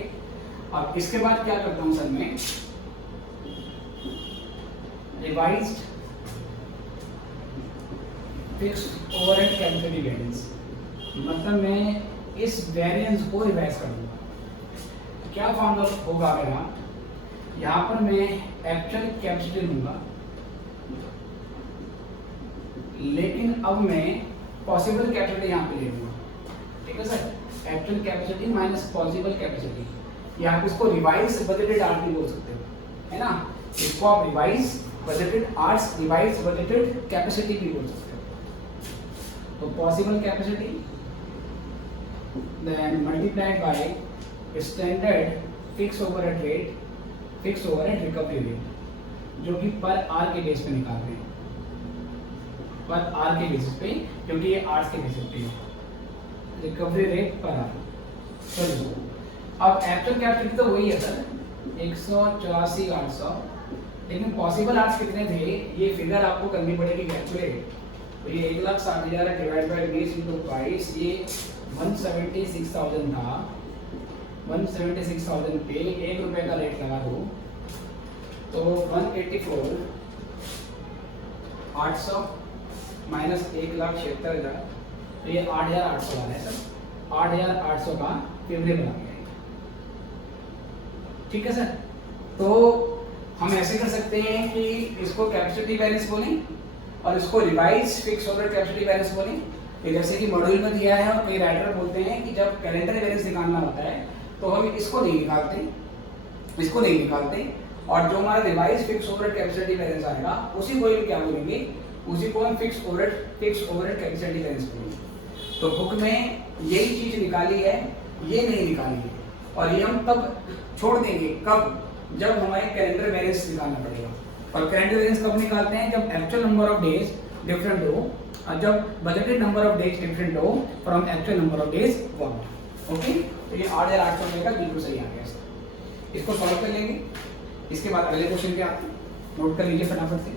अब इसके बाद क्या करता हूँ सर, मैं revised fixed overhead capacity variance, मतलब मैं इस वेरिएंस को रिवाइज कर दूंगा। क्या फॉर्मूला होगा मेरा, यहाँ पर मैं एक्चुअल कैपेसिटी लूंगा, लेकिन अब मैं पॉसिबल कैपेसिटी यहाँ पे ले लूंगा। ठीक है sir, actual capacity minus possible capacity, या आप इसको रिवाइज बजटेड आर्स भी बोल सकते हो, है ना। इसको आप revise budgeted hours, revise budgeted capacity भी बोल सकते हो। तो possible capacity then multiplied by standard fix overhead rate, fix overhead recovery rate, जो कि पर आर के बेस पे निकालते हैं, पर आर के बेसिस पे, क्योंकि ये आर्स के बेसिस पे है। रिकवरी रेट पर आर। चलो, अब एक्चुअल कैपेसिटी तो वही है सर 184,800, लेकिन पॉसिबल आर्स कितने थे ये फिगर आपको करनी पड़ेगी कैलकुलेट। तो ये 1,60,000 डिवाइड बाई 20 इंटू 22, ये 176,000 था। 176,000 पे 1 रुपए का रेट लगा दो तो 184,800 माइनस 1,76,000, तो ये 8,800 आ रहा है सर। 8,800 का फेवरेबल आ गया। ठीक है सर, तो हम ऐसे कर सकते हैं कि इसको कैपेसिटी बैलेंस बोलें और इसको revise fix overhead capacity balance बोलें। कि जैसे कि मॉड्यूल में दिया है और कई राइटर बोलते हैं कि जब कैलेंडर बैलेंस निकालना होता है तो हम इसको नहीं निकालते, इसको नहीं निकालते, और जो हमारा revise fix overhead capacity balance आएगा उसी को हम क्या बोलेंगे, उसी को हम फिक्स ओवरहेड कैपेसिटी बैलेंस बोलेंगे। तो बुक में यही चीज निकाली है, ये नहीं निकाली है, और ये हम तब छोड़ देंगे कब, जब हमारे कैलेंडर बैलेंस निकालना पड़ेगा। और कैलेंडर बैलेंस कब निकालते हैं, जब actual number of days different हो, और जब budgeted number of days different हो from actual number of days worked. Okay, तो ये 8,800 रुपये का बिल्कुल सही आ गया सर। इसको सॉल्व कर लेंगे, इसके बाद अगले क्वेश्चन पे आते हैं, नोट कर लीजिए फटाफट से।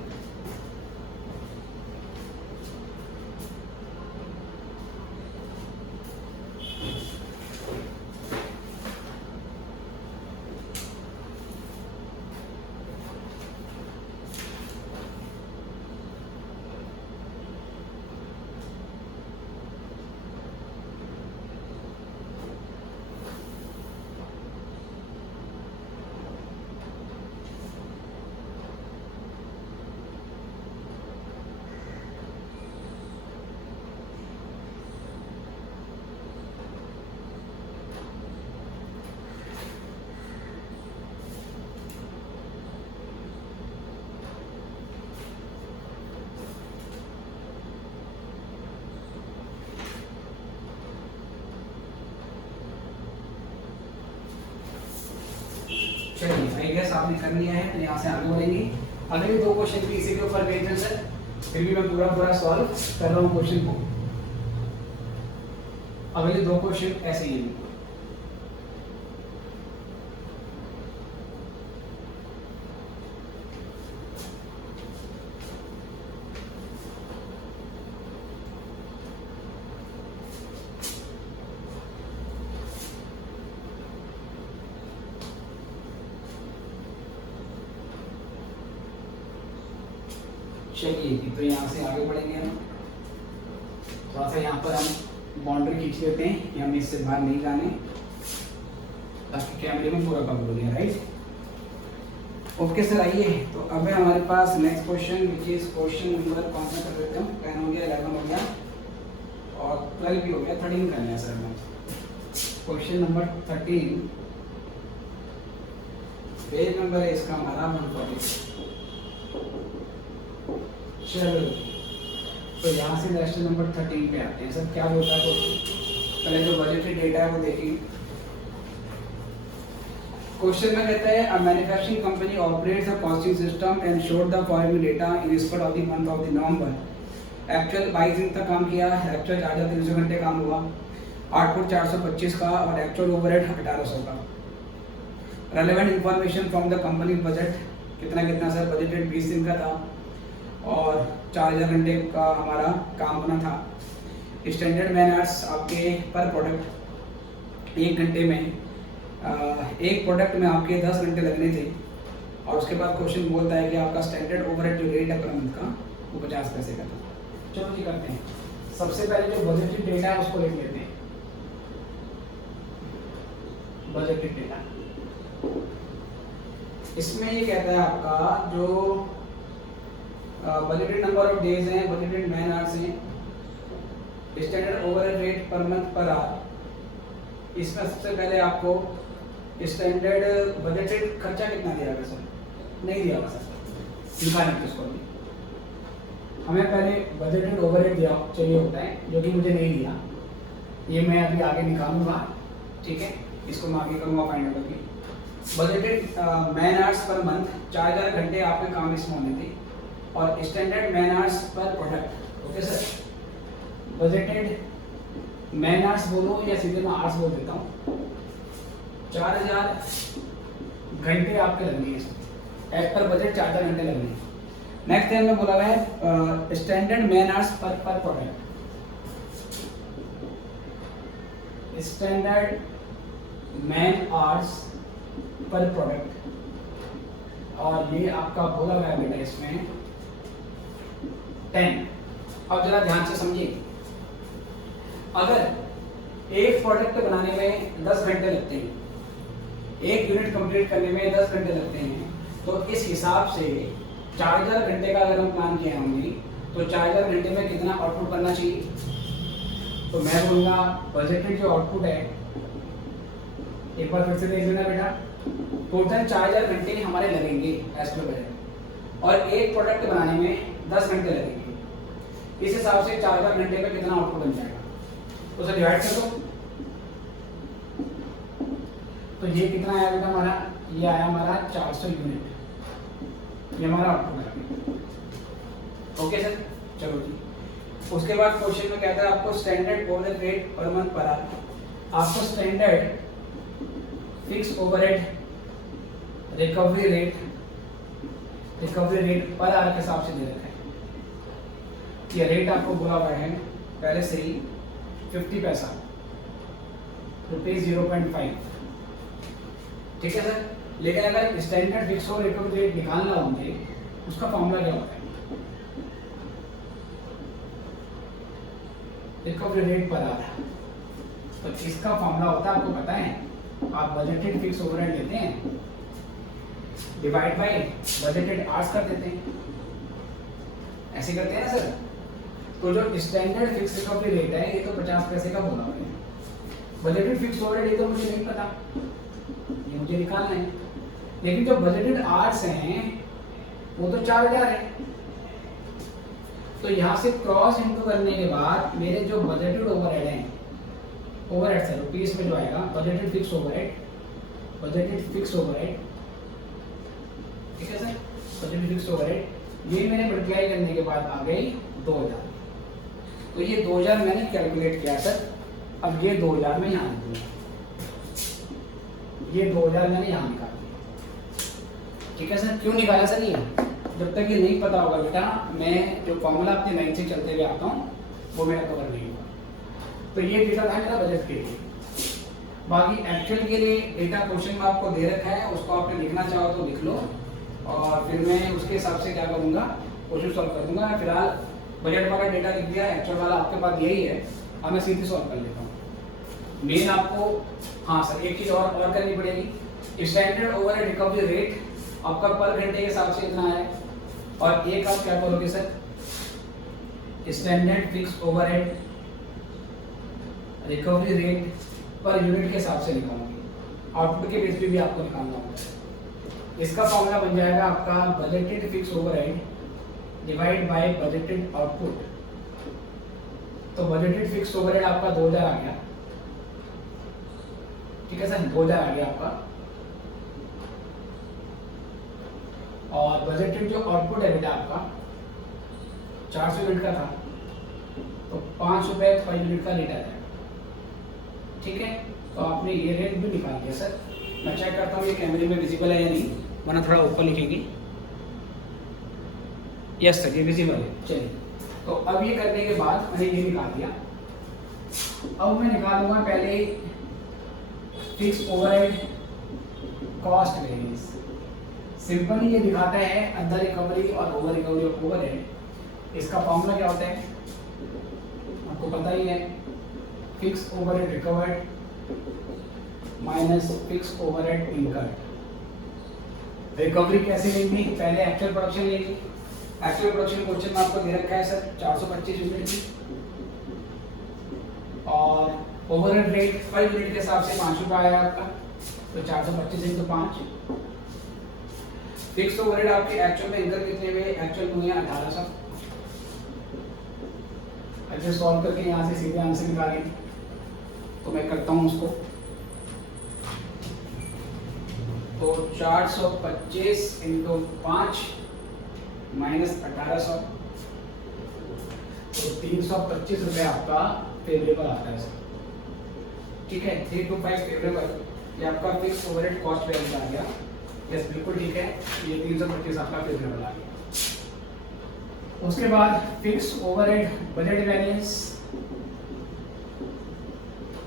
आपने कर लिया है, तो यहाँ से आगे बढ़ेंगे। अगले 2 क्वेश्चन भी इसी के ऊपर बेस्ड है सर, फिर भी मैं पूरा सॉल्व कर रहा हूँ क्वेश्चन को। अगले 2 क्वेश्चन ऐसे ही हैं। चलिए, तो यहाँ से आगे बढ़ेंगे हम। थोड़ा सा यहाँ पर हम बाउंड्री खींच लेते हैं कि हम इससे बाहर नहीं जाने, ताकि कैमरे में पूरा कवर हो गया। Right, okay sir. आइए, तो अब है हमारे पास next question, which is question number कौन सा कर देता हूँ, 10 हो गया, 11 हो गया और 12 भी हो गया, 13 करना है सर। मैं क्वेश्चन नंबर 13, पेज नंबर है इसका हमारा 140। चलो, तो यहाँ से क्वेश्चन नंबर 13 पे आते हैं सर। क्या बोलता है क्वेश्चन? पहले जो बजटरी डेटा है वो देखिए। क्वेश्चन में कहता है, a manufacturing company operates a costing system and showed the following data in respect of the month of the November. Actual 22 दिन तक काम किया, एक्चुअल 4300 घंटे काम हुआ, आउटपुट 425 का और एक्चुअल ओवरहेड 1800 का। Relevant information from the company budget, कितना सर? बजटेड 20 दिन का था और 4000 घंटे का हमारा काम बना था। स्टैंडर्ड मैन आवर्स आपके पर प्रोडक्ट 1 घंटे में, एक प्रोडक्ट में आपके 10 घंटे लगने थे। और उसके बाद क्वेश्चन बोलता है कि आपका स्टैंडर्ड ओवरहेड जो रेट है पर मंथ का वो 50 पैसे का था। चलो ठीक करते हैं। सबसे पहले जो बजटेड डेटा है उसको लिख लेते हैं। बजटेड डेटा, इसमें ये कहता है आपका जो बजटेड नंबर ऑफ डेज हैं, बजटेड मैन आवर्स हैं, standard overhead rate per month per our. इसमें सबसे पहले आपको स्टैंडर्ड बजटेड खर्चा कितना दिया गया सर? नहीं दिया हुआ सर, निकालेंगे इसको। हमें पहले बजटेड ओवरहेड दिया चाहिए होता है, जो कि मुझे नहीं दिया। ये मैं अभी आगे निकालूंगा, ठीक है? इसको मैं आगे करूँगा फाइंड आउट करके। Budgeted man hours per month 4000 घंटे आपके काम इसमें होने थे और standard man hours per product. Okay sir, budgeted man hours बोलो या सीधे मैं आवर्स बोल देता हूँ। 4000 घंटे आपके लगेंगे इसमें, एज पर बजट 4000 घंटे लगेंगे। नेक्स्ट टाइम में बोला हुआ है standard man hours per product. Standard man hours per product, और ये आपका बोला हुआ है बेटा इसमें 10। अब जरा ध्यान से समझिए, अगर एक प्रोडक्ट बनाने में 10 घंटे लगते हैं, एक यूनिट कंप्लीट करने में 10 घंटे लगते हैं, तो इस हिसाब से 4000 घंटे का अगर हम प्लान किया हमने, तो 4000 घंटे में कितना आउटपुट करना चाहिए? तो मैं बोलूँगा बजटेड जो आउटपुट है, एक बार फिर से देख लेना बेटा, टोटल 4000 घंटे हमारे लगेंगे एज पर बजट, और एक प्रोडक्ट बनाने में 10 घंटे लगेंगे। इस हिसाब से 4000 घंटे में कितना आउटपुट बन जाएगा? तो सर डिवाइड कर दो, तो ये कितना आया बेटा हमारा? ये आया हमारा 400 यूनिट, ये हमारा आउटपुट है। ओके सर, चलो जी। उसके बाद क्वेश्चन में कहता है आपको standard overhead rate per month per hour. आपको standard fix overhead recovery rate per hour के हिसाब से दे रखा है। ये रेट आपको बोला हुआ है पहले से ही 50 पैसा, ₹0.5, ठीक है सर। लेकिन अगर स्टैंडर्ड फिक्स और रिकवरी रेट निकालना हो मुझे, उसका फॉर्मूला क्या होता है? रिकवरी रेट पर आवर, तो इसका फॉर्मूला होता है, आपको पता है, आप बजटेड फिक्स ओवरहेड लेते हैं, डिवाइड बाय बजटेड आवर्स कर देते हैं, ऐसे करते हैं ना सर। तो जो स्टैंडर्ड फिक्स रिकवरी रेट है ये तो 50 पैसे का बोला है, बजटेड फिक्स ओवरहेड ये तो मुझे नहीं पता, ये मुझे निकालना है। लेकिन जो बजटेड आवर्स हैं वो तो 4000 है, तो यहाँ से क्रॉस इनटू करने के बाद मेरे जो बजटेड ओवरहेड हैं, ओवरहेड सर रुपीस में जो आएगा, बजटेड फिक्स ओवरहेड ठीक है सर। बजट फिक्स ओवरहेड ये मैंने मल्टीप्लाई करने के बाद आ गई 2000। तो ये 2000 मैंने कैलकुलेट किया सर। अब ये 2000 में यहाँ लिख दूंगा, ये 2000 मैंने यहाँ निकाल दिया। ठीक है सर। क्यों निकाला सर ये? जब तक ये नहीं पता होगा बेटा, मैं जो फॉर्मूला अपने लाइन से चलते हुए आता हूँ वो मेरा कवर नहीं होगा। तो ये डेटा था मेरा बजट के लिए। बाकी एक्चुअल के लिए डेटा क्वेश्चन में आपको दे रखा है, उसको आपने लिखना चाहो तो लिख लो और फिर मैं उसके हिसाब से क्या करूँगा, क्वेश्चन सॉल्व कर दूंगा। फिलहाल बजट वाला डेटा लिख दिया, एक्चुअल वाला आपके पास यही है, अब मैं सीधे सॉल्व कर लेता हूँ। मेन आपको हाँ सर एक चीज़ और करनी पड़ेगी। स्टैंडर्ड ओवरहेड रिकवरी रेट आपका पर घंटे के हिसाब से इतना है, और एक आप क्या करोगे sir, standard fix overhead recovery rate per unit के हिसाब से निकालोगे। आउटपुट के बेस पे भी आपको निकालना होगा। इसका फॉर्मूला बन जाएगा आपका budgeted fix overhead divide by budgeted output. तो बजटेड फिक्स ओवरहेड आपका 2000 आ गया। ठीक है सर, 2000 आ गया आपका। और बजटेड जो आउटपुट है बेटा आपका 400 यूनिट का था, तो 5 रुपए पर यूनिट का रेट आ जाएगा। ठीक है, तो आपने ये रेट भी निकाल दिया सर। मैं चेक करता हूँ ये कैमरे में विजिबल है या नहीं, वरना थोड़ा ऊपर लिखेंगे। यस सर, ये विजिबल है। चलिए, तो अब ये करने के बाद मैंने ये निकाल दिया। अब मैं निकालूंगा पहले fix overhead cost variance. Simply ये दिखाता है अंडर रिकवरी और ओवर रिकवरी ऑफ ओवरहेड। इसका फॉर्मूला क्या होता है आपको पता ही है, fix overhead recovered minus fix overhead incurred. Recovery कैसे लेंगे, पहले एक्चुअल प्रोडक्शन लेंगे। एक्चुअल प्रोडक्शन क्वेश्चन में आपको दे रखा है सर 425 यूनिट की, और ओवरहेड रेट पर यूनिट के हिसाब से 5 रुपये आया आपका, तो 425 इंटू 5। फिक्स ओवरहेड आपके एक्चुअल में इनकम कितने हुए, एक्चुअल में 1800। अच्छा, सॉल्व करके यहाँ से सीधे आंसर निकालेंगे, तो मैं करता हूँ उसको। तो 425 इंटू 5 माइनस 1800, तो 325 रुपये आपका फेवरेबल आता है सर। ठीक है, 325 फेवरेबल, ये आपका फिक्स ओवरहेड कॉस्ट वैल्यू आ गया। यस बिल्कुल ठीक है, ये 325 आपका फेवरेबल आ गया। उसके बाद फिक्स ओवरहेड बजट वैरिएंस,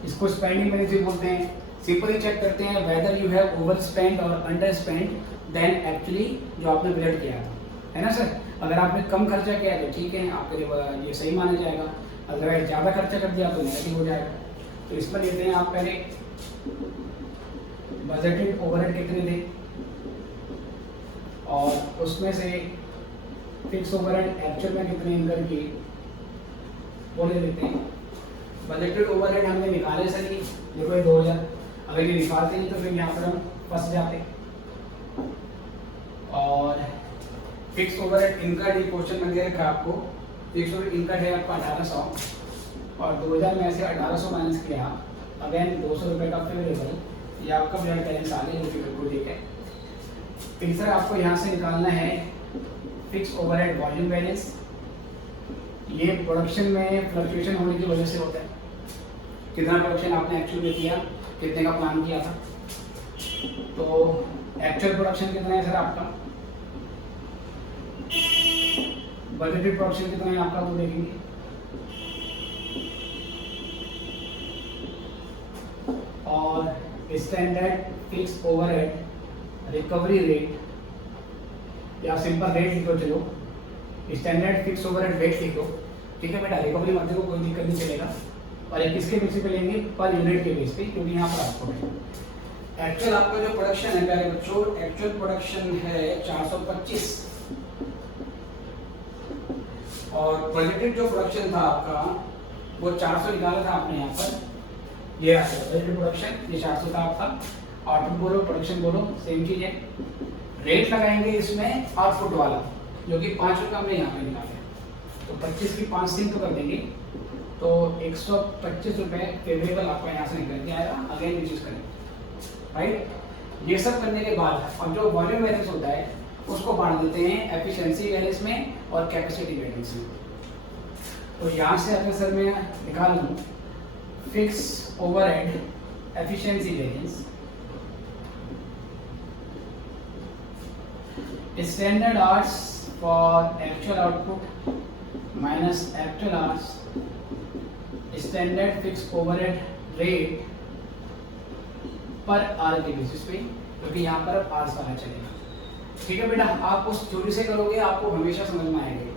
इसको स्पेंडिंग वैरिएंस बोलते हैं। सिंपली चेक करते हैं whether you have over spend और अंडर स्पेंड देन एक्चुअली जो आपने बजट किया था, है ना सर। अगर आपने कम खर्चा किया तो ठीक है, आपके लिए ये सही माना जाएगा। अगर ज़्यादा खर्चा कर दिया तो नेगेटिव हो जाएगा। तो इसमें लेते हैं आप पहले बजटेड ओवरहेड कितने थे, और उसमें से फिक्स ओवरहेड एक्चुअल में कितने इनकम की वो ले लेते हैं। बजटेड ओवरहेड हमने निकाले सर, ये देखो ये 2000। अगर ये निकालते नहीं तो फिर यहाँ पर हम फंस जाते। और फिक्स ओवरहेड इनकम ये क्वेश्चन में दे रखा है आपको। फिक्स ओवरहेड इनकम है आपका 1800, और 2000 में से 1800 माइनस किया, अगेन 200 रुपये का फेवरेबल, ये आपका बजट बैलेंस आ गया, जो कि बिल्कुल ठीक है। तीसरा आपको यहाँ से निकालना है फिक्स ओवरहेड वॉल्यूम बैलेंस। ये प्रोडक्शन में फ्लक्चुएशन होने की वजह से होता है। कितना प्रोडक्शन आपने एक्चुअल में किया, कितने का प्लान किया था। तो एक्चुअल प्रोडक्शन कितना है सर आपका, बजटेड प्रोडक्शन कितना है आपका, तो देखेंगे। और standard fix overhead recovery rate, या सिंपल रेट लिखो, चलो स्टैंडर्ड फिक्स ओवरहेड रेट लिखो। ठीक है बेटा, रिकवरी मत देखो, कोई दिक्कत नहीं चलेगा। और ये किसके बेस पे लेंगे, पर यूनिट के बेस पे, क्योंकि यहाँ पर आपको एक्चुअल आपका जो प्रोडक्शन है प्यारे बच्चों, एक्चुअल प्रोडक्शन है 425, और बजटेड जो प्रोडक्शन था आपका वो 400 निकाला था आपने यहाँ पर। ये बजटेड प्रोडक्शन ये 400 था आपका। आउटपुट बोलो, प्रोडक्शन बोलो, सेम चीज है। रेट लगाएंगे इसमें आउटपुट वाला, जो कि 5 रुपये हमने यहाँ पे निकाले, तो 25 की 5 दिन तो कर देंगे, तो 125 रुपये फेवरेबल आपका यहाँ से निकल के आएगा। अगेन ये चीज़ करेंगे, राइट। ये सब करने के बाद अब जो वॉल्यूम वेरिएंस होता है उसको बांट देते हैं एफिशिएंसी वैरिएंस में और कैपेसिटी वैरिएंस में। तो यहाँ से अगर सर मैं निकालूँ fix overhead efficiency variance, standard hours for actual output minus actual hours standard fix overhead rate पर आर के बेसिस पे, क्योंकि यहाँ पर अब आर वाला चलेगा। ठीक है बेटा, आप उस थ्योरी से करोगे आपको हमेशा समझ में आएगा,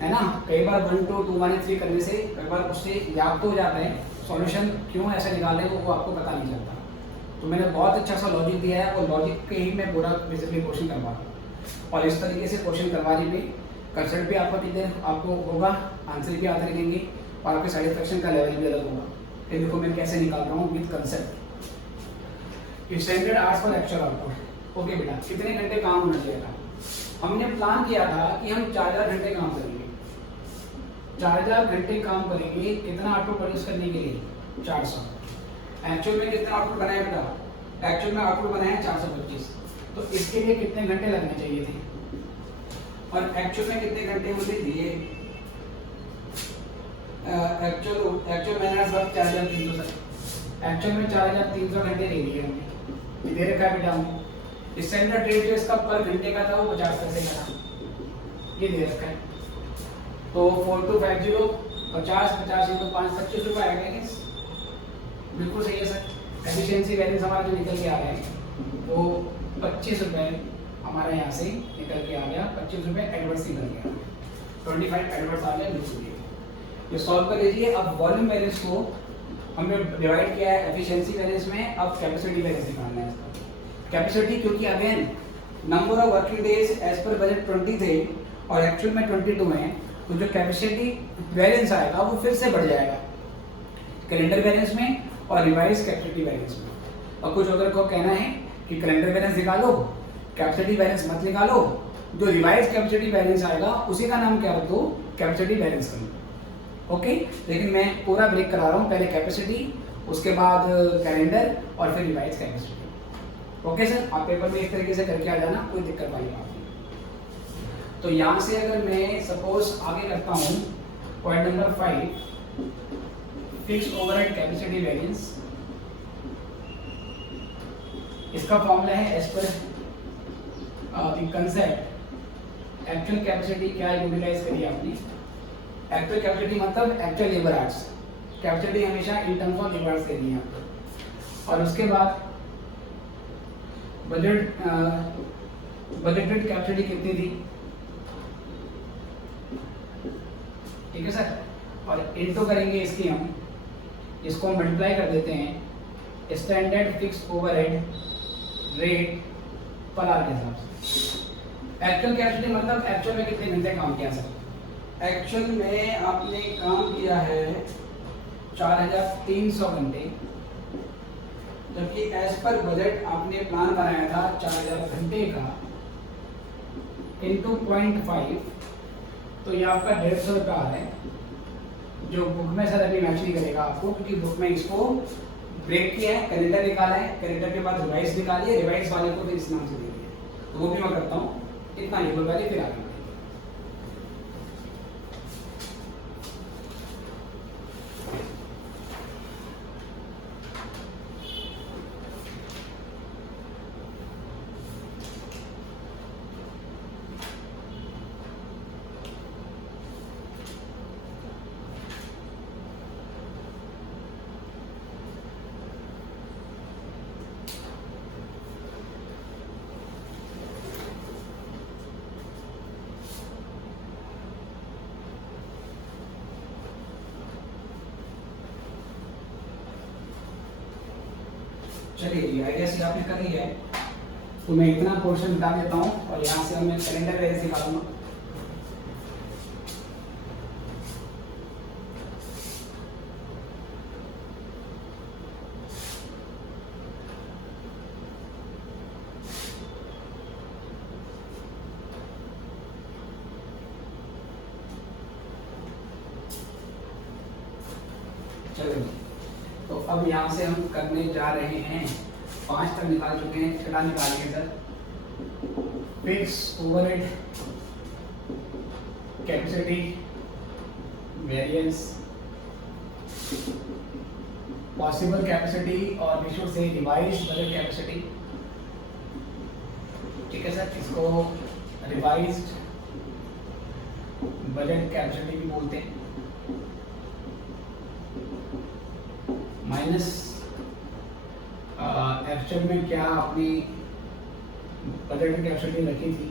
है ना। कई बार 1 2 2 1 3 करने से कई बार उससे याद तो हो जाता है, सॉल्यूशन क्यों ऐसा निकाल रहे वो आपको पता नहीं चलता। तो मैंने बहुत अच्छा सा लॉजिक दिया है और लॉजिक के ही मैं पूरा बेसिकली क्वेश्चन करवा रहा हूँ। और इस तरीके से क्वेश्चन करवाने पे कंसेप्ट भी आपका कितने आपको होगा, आंसर भी आते रहेंगे और आपके सेटिस्फेक्शन का लेवल भी अलग होगा। ये देखो मैं कैसे निकाल रहा हूँ with concept. Standard hours for actual output. Okay बेटा, कितने घंटे काम होना चाहिए था? हमने प्लान किया था कि हम 4000 घंटे काम करेंगे। 4000 घंटे काम करेंगे, कितना आउटपुट प्रोड्यूस करने के लिए? 400। एक्चुअल में कितना आउटपुट बनाया बेटा? एक्चुअल में आउटपुट बनाया 425। तो इसके लिए कितने घंटे लगने चाहिए थे? और एक्चुअल में कितने घंटे मुझे दिए? एक्चुअल मैंने सब 4300 एक्चुअल में 4300 घंटे दे दिए हमने। दे रखा है बेटा हमने। स्टैंडर्ड रेट जो इसका पर घंटे का था वो 50 पैसे का था, ये दे रखा है। तो 4250 50 50 into 5 25 रुपये आएगा। बिल्कुल सही है सर। एफिशिएंसी वैल्यूज हमारा जो निकल के आ रहा है वो 25 रुपये हमारा यहाँ से निकल के आ गया। 25 रुपये एडवर्स निकल गया, 25 एडवर्स आ गया। ये सॉल्व कर लीजिए। अब वॉल्यूम वैरिएंस को हमने डिवाइड किया है एफिशिएंसी वैरिएंस में, अब कैपेसिटी वैरिएंस निकालना है इसका। कैपेसिटी क्योंकि again number of working days as per budget 20 थे और एक्चुअल में 22 हैं, तो जो कैपेसिटी वैरिएंस आएगा वो फिर से बढ़ जाएगा कैलेंडर वैरिएंस में और रिवाइज कैपेसिटी वैरिएंस में। और कुछ अगर को कहना है कि कैलेंडर वैरिएंस निकालो, कैपेसिटी वैरिएंस मत निकालो, जो रिवाइज कैपेसिटी वैरिएंस आएगा उसी का नाम क्या रख दो? कैपेसिटी वैरिएंस कर दो। ओके, लेकिन मैं पूरा ब्रेक करा रहा हूँ, पहले कैपेसिटी, उसके बाद कैलेंडर और फिर रिवाइज कैपेसिटी। ओके सर, आप पेपर में इस तरीके से करके आ जाना, कोई दिक्कत वाली बात नहीं। तो यहाँ से अगर मैं सपोज आगे करता हूँ point number 5, fix overhead capacity variance. इसका फॉर्मूला है as per concept actual capacity क्या यूटिलाइज करी आपने। एक्चुअल कैपेसिटी मतलब एक्चुअल लेबर आवर्स, कैपेसिटी हमेशा in terms of labour hours देनी है आपको। और उसके बाद बजटेड कैपेसिटी कितनी थी? ठीक है सर, और इनटू करेंगे इसकी हम, इसको मल्टीप्लाई कर देते हैं standard fix overhead rate per hour के हिसाब से। एक्चुअल कैपेसिटी मतलब एक्चुअल में कितने घंटे काम किया सर? एक्चुअल में आपने काम किया है 4300 घंटे, जबकि एज पर बजट आपने प्लान बनाया था 4000 घंटे का इंटू 0.5, तो ये आपका 150 रुपये आ रहा है, जो बुक में सर अभी मैच नहीं करेगा आपको, क्योंकि बुक में इसको ब्रेक किया है, कैलेंडर निकाला है, कैलेंडर के बाद रिवाइज निकाली है, रिवाइज वाले को फिर इस नाम से दे दिया, तो वो भी मैं करता हूँ। इतना ही बोल पहले फिर आगे। चलिए जी, आई गेस आपने कर लिया है, तो मैं इतना पोर्शन बता देता हूँ और यहाँ से हम मैं कैलेंडर वैरिएंस निकालूंगा। चलिए, तो अब यहाँ से हम करने जा रहे हैं 5 तक निकाल चुके हैं, छठा निकालिए sir. Fix overhead capacity variance, possible capacity और we should say revised budget capacity. ठीक है सर, इसको रिवाइज्ड बजट कैपेसिटी भी बोलते हैं। माइनस एक्चुअल में क्या अपनी बजट कैपेसिटी रखी थी,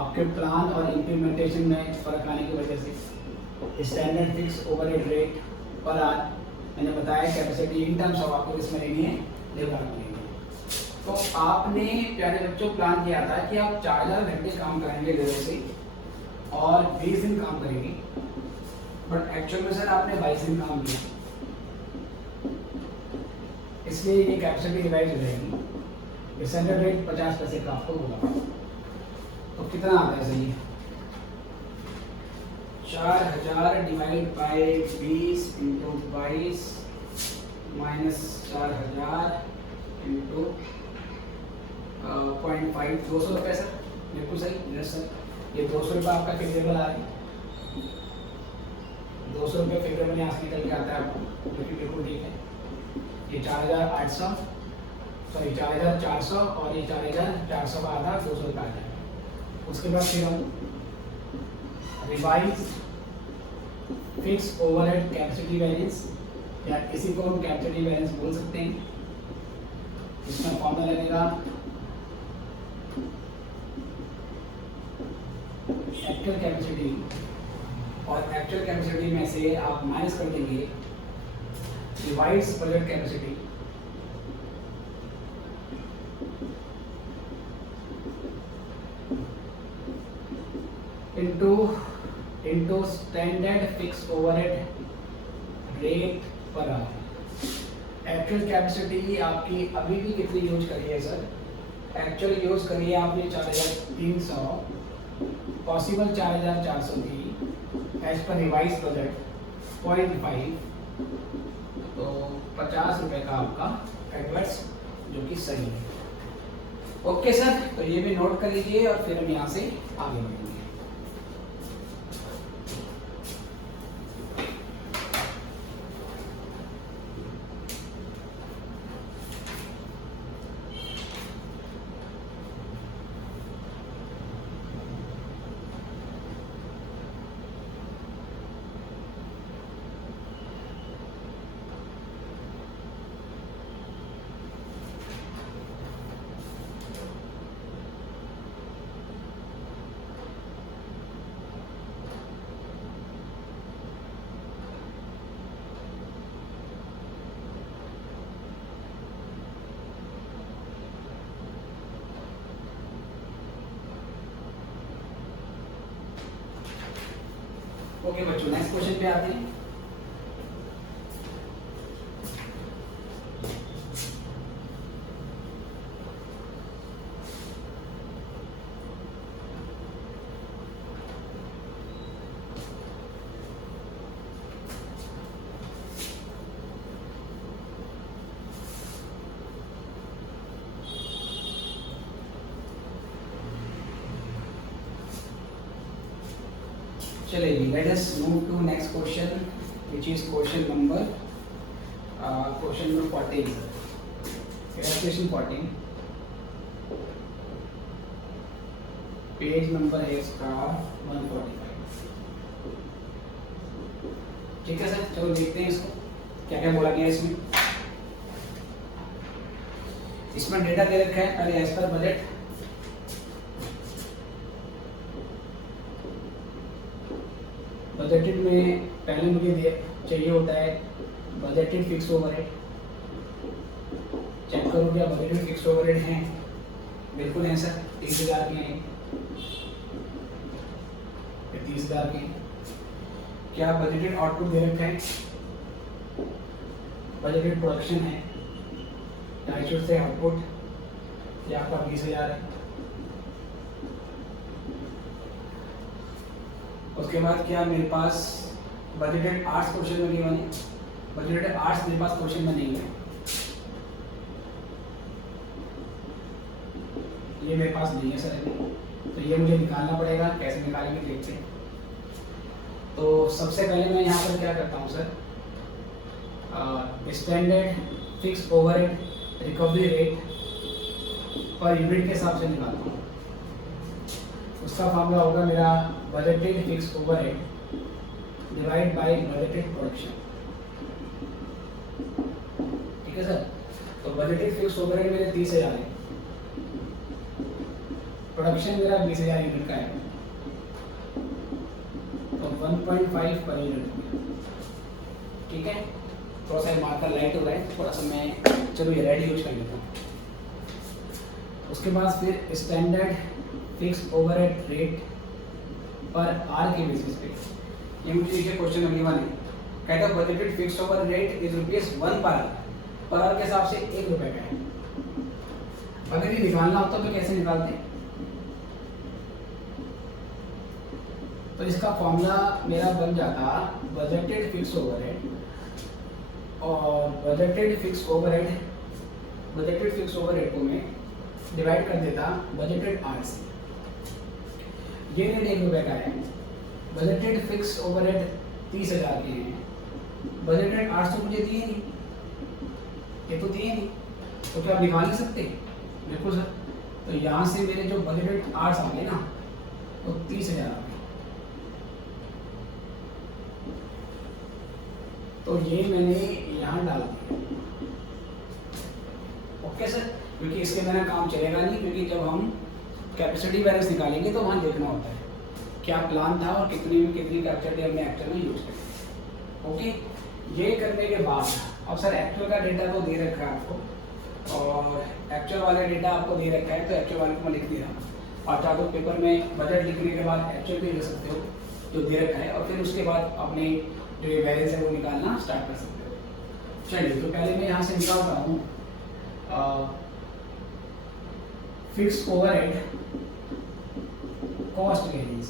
आपके प्लान और इम्प्लीमेंटेशन में फर्क आने की वजह से standard fix overhead rate per our मैंने बताया कैपेसिटी इन टर्म्स ऑफ आपको किसमें लेनी है, लेबर में लेनी है। तो आपने प्यारे बच्चों प्लान किया था कि आप 4000 घंटे काम करेंगे लेबर से और 20 दिन काम करेंगे, बट एक्चुअल में सर आपने 22 दिन काम किया, इसलिए ये कैपेसिटी रिवाइज हो जाएगी। स्टैंडर्ड रेट 50 पैसे का आपको होगा। तो कितना आता है सही, 4000 divide by 20 into 22 minus 4000 into 0.5, 200 रुपये सर, बिल्कुल सही। यस सर, ये 200 रुपये आपका फेवरेबल आ रहा है, 200 रुपये फेवरेबल यहाँ से निकल के आता है आपको, जो कि बिल्कुल ठीक है। ये 4800 सॉरी 4400 और ये 4400 का आधा 200 रुपये आ जाएगा। उसके बाद फिर हम revise fix overhead capacity variance, या इसी को हम कैपेसिटी वेरिएंस बोल सकते हैं। इसमें फॉर्मूला लगेगा एक्चुअल कैपेसिटी, और एक्चुअल कैपेसिटी में से आप माइनस कर देंगे divides budget capacity, into standard fix overhead rate per hour. Actual capacity आपकी अभी भी कितनी यूज करी है सर, एक्चुअल यूज करी है आपने 4300, पॉसिबल 4400 थी एज पर रिवाइज बजट 0.5, तो 50 रुपये का आपका एडवर्स, जो कि सही है। ओके सर, तो ये भी नोट कर लीजिए और फिर हम यहाँ से आगे बढ़ेंगे। ओके बच्चों, नेक्स्ट क्वेश्चन पे आते हैं। चलिए, let us move to next question which is question number 14, illustration 14, page number है इसका 145। ठीक है सर, चलो देखते हैं इसको क्या क्या बोला गया है इसमें। इसमें डेटा दे रखा है, पहले एज पर बजट, बजटेड में पहले मुझे चाहिए होता है बजटेड फिक्स ओवरहेड। चेक करो क्या बजटेड फिक्स ओवरहेड हैं, बिल्कुल है सर, 30,000 के हैं, 30,000 के हैं। क्या बजटेड आउटपुट दे रखा है, बजटेड प्रोडक्शन है, या से आउटपुट ये आपका 20,000 है। उसके बाद क्या मेरे पास बजटेड आर्ट्स क्वेश्चन में गिवन है, बजटेड आर्ट्स मेरे पास क्वेश्चन में नहीं है। ये मेरे पास नहीं है सर अभी, तो ये मुझे निकालना पड़ेगा। कैसे निकालेंगे देखते हैं। तो सबसे पहले मैं यहाँ पर क्या करता हूँ sir, standard fix overhead recovery rate per unit के हिसाब से निकालता हूँ। उसका फॉर्मूला होगा मेरा budgeted fix overhead divide by budgeted production. ठीक है सर। तो बजटेड फिक्स ओवरहेड मेरे 30,000 है, प्रोडक्शन मेरा 20,000 यूनिट का है, तो 1.5 पर यूनिट। ठीक है। थोड़ा सा मार्कर लाइट हो रहा है, थोड़ा सा मैं चलो ये रेड यूज कर लेता हूँ। उसके बाद फिर स्टैंडर्ड फिक्स ओवरहेड रेट पर आर के बेसिस पे, ये मुझे ये क्वेश्चन अगली वाले कहता है budgeted fix over rate is ₹1 पर आवर के हिसाब से ₹1 का है। अगर ये निकालना होता तो कैसे निकालते? तो इसका फॉर्मूला मेरा बन जाता बजटेड फिक्स ओवरहेड और बजटेड फिक्स ओवरहेड को मैं डिवाइड कर देता बजटेड आर से। ये रेट ₹1 का है, बजटेड फिक्स ओवरहेड 30,000 के हैं, बजटेड आर्ट्स तो मुझे दिए नहीं, ये तो दिए नहीं, तो क्या आप निकाल नहीं सकते? बिल्कुल सर। तो यहाँ से मेरे जो बजटेड आर्ट्स आ गए ना, तो 30,000 आ गए। तो ये मैंने यहाँ डाल दिया। ओके सर, क्योंकि इसके बिना काम चलेगा नहीं, क्योंकि जब हम कैपेसिटी वैरियंस निकालेंगे तो वहाँ देखना होता है क्या प्लान था और कितनी कैपेसिटी हमने एक्चुअल में यूज करी। ओके, ये करने के बाद अब सर एक्चुअल का डेटा तो दे रखा है आपको, और एक्चुअल वाला डेटा आपको दे रखा है, तो एक्चुअल वाले को मैं लिख दिया। और चाहे तो पेपर में बजट लिखने के बाद एक्चुअल भी लिख सकते हो जो दे रखा है, और फिर उसके बाद अपने जो ये वैरियंस है वो निकालना स्टार्ट कर सकते हो। चलिए, तो पहले मैं यहाँ से निकालता हूँ फिक्स ओवरहेड कॉस्ट वेरिएंस।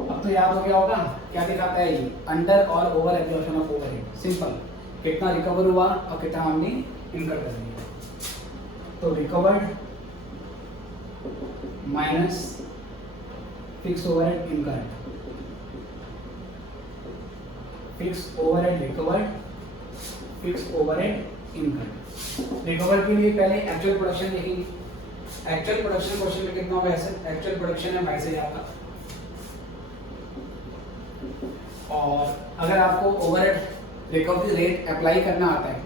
अब तो याद हो गया होगा क्या दिखाता है ये, अंडर और over absorption of overhead. Simple, कितना रिकवर हुआ और कितना हमने इनकर कर दिया। तो recovered minus fix overhead incurred, fix overhead recovered, fix overhead incurred. Recover के लिए पहले एक्चुअल प्रोडक्शन देखेंगे। एक्चुअल प्रोडक्शन क्वेश्चन में कितना होगा सर? एक्चुअल प्रोडक्शन है 22,000 का, और अगर आपको ओवरहेड रिकवरी रेट अप्लाई करना आता है,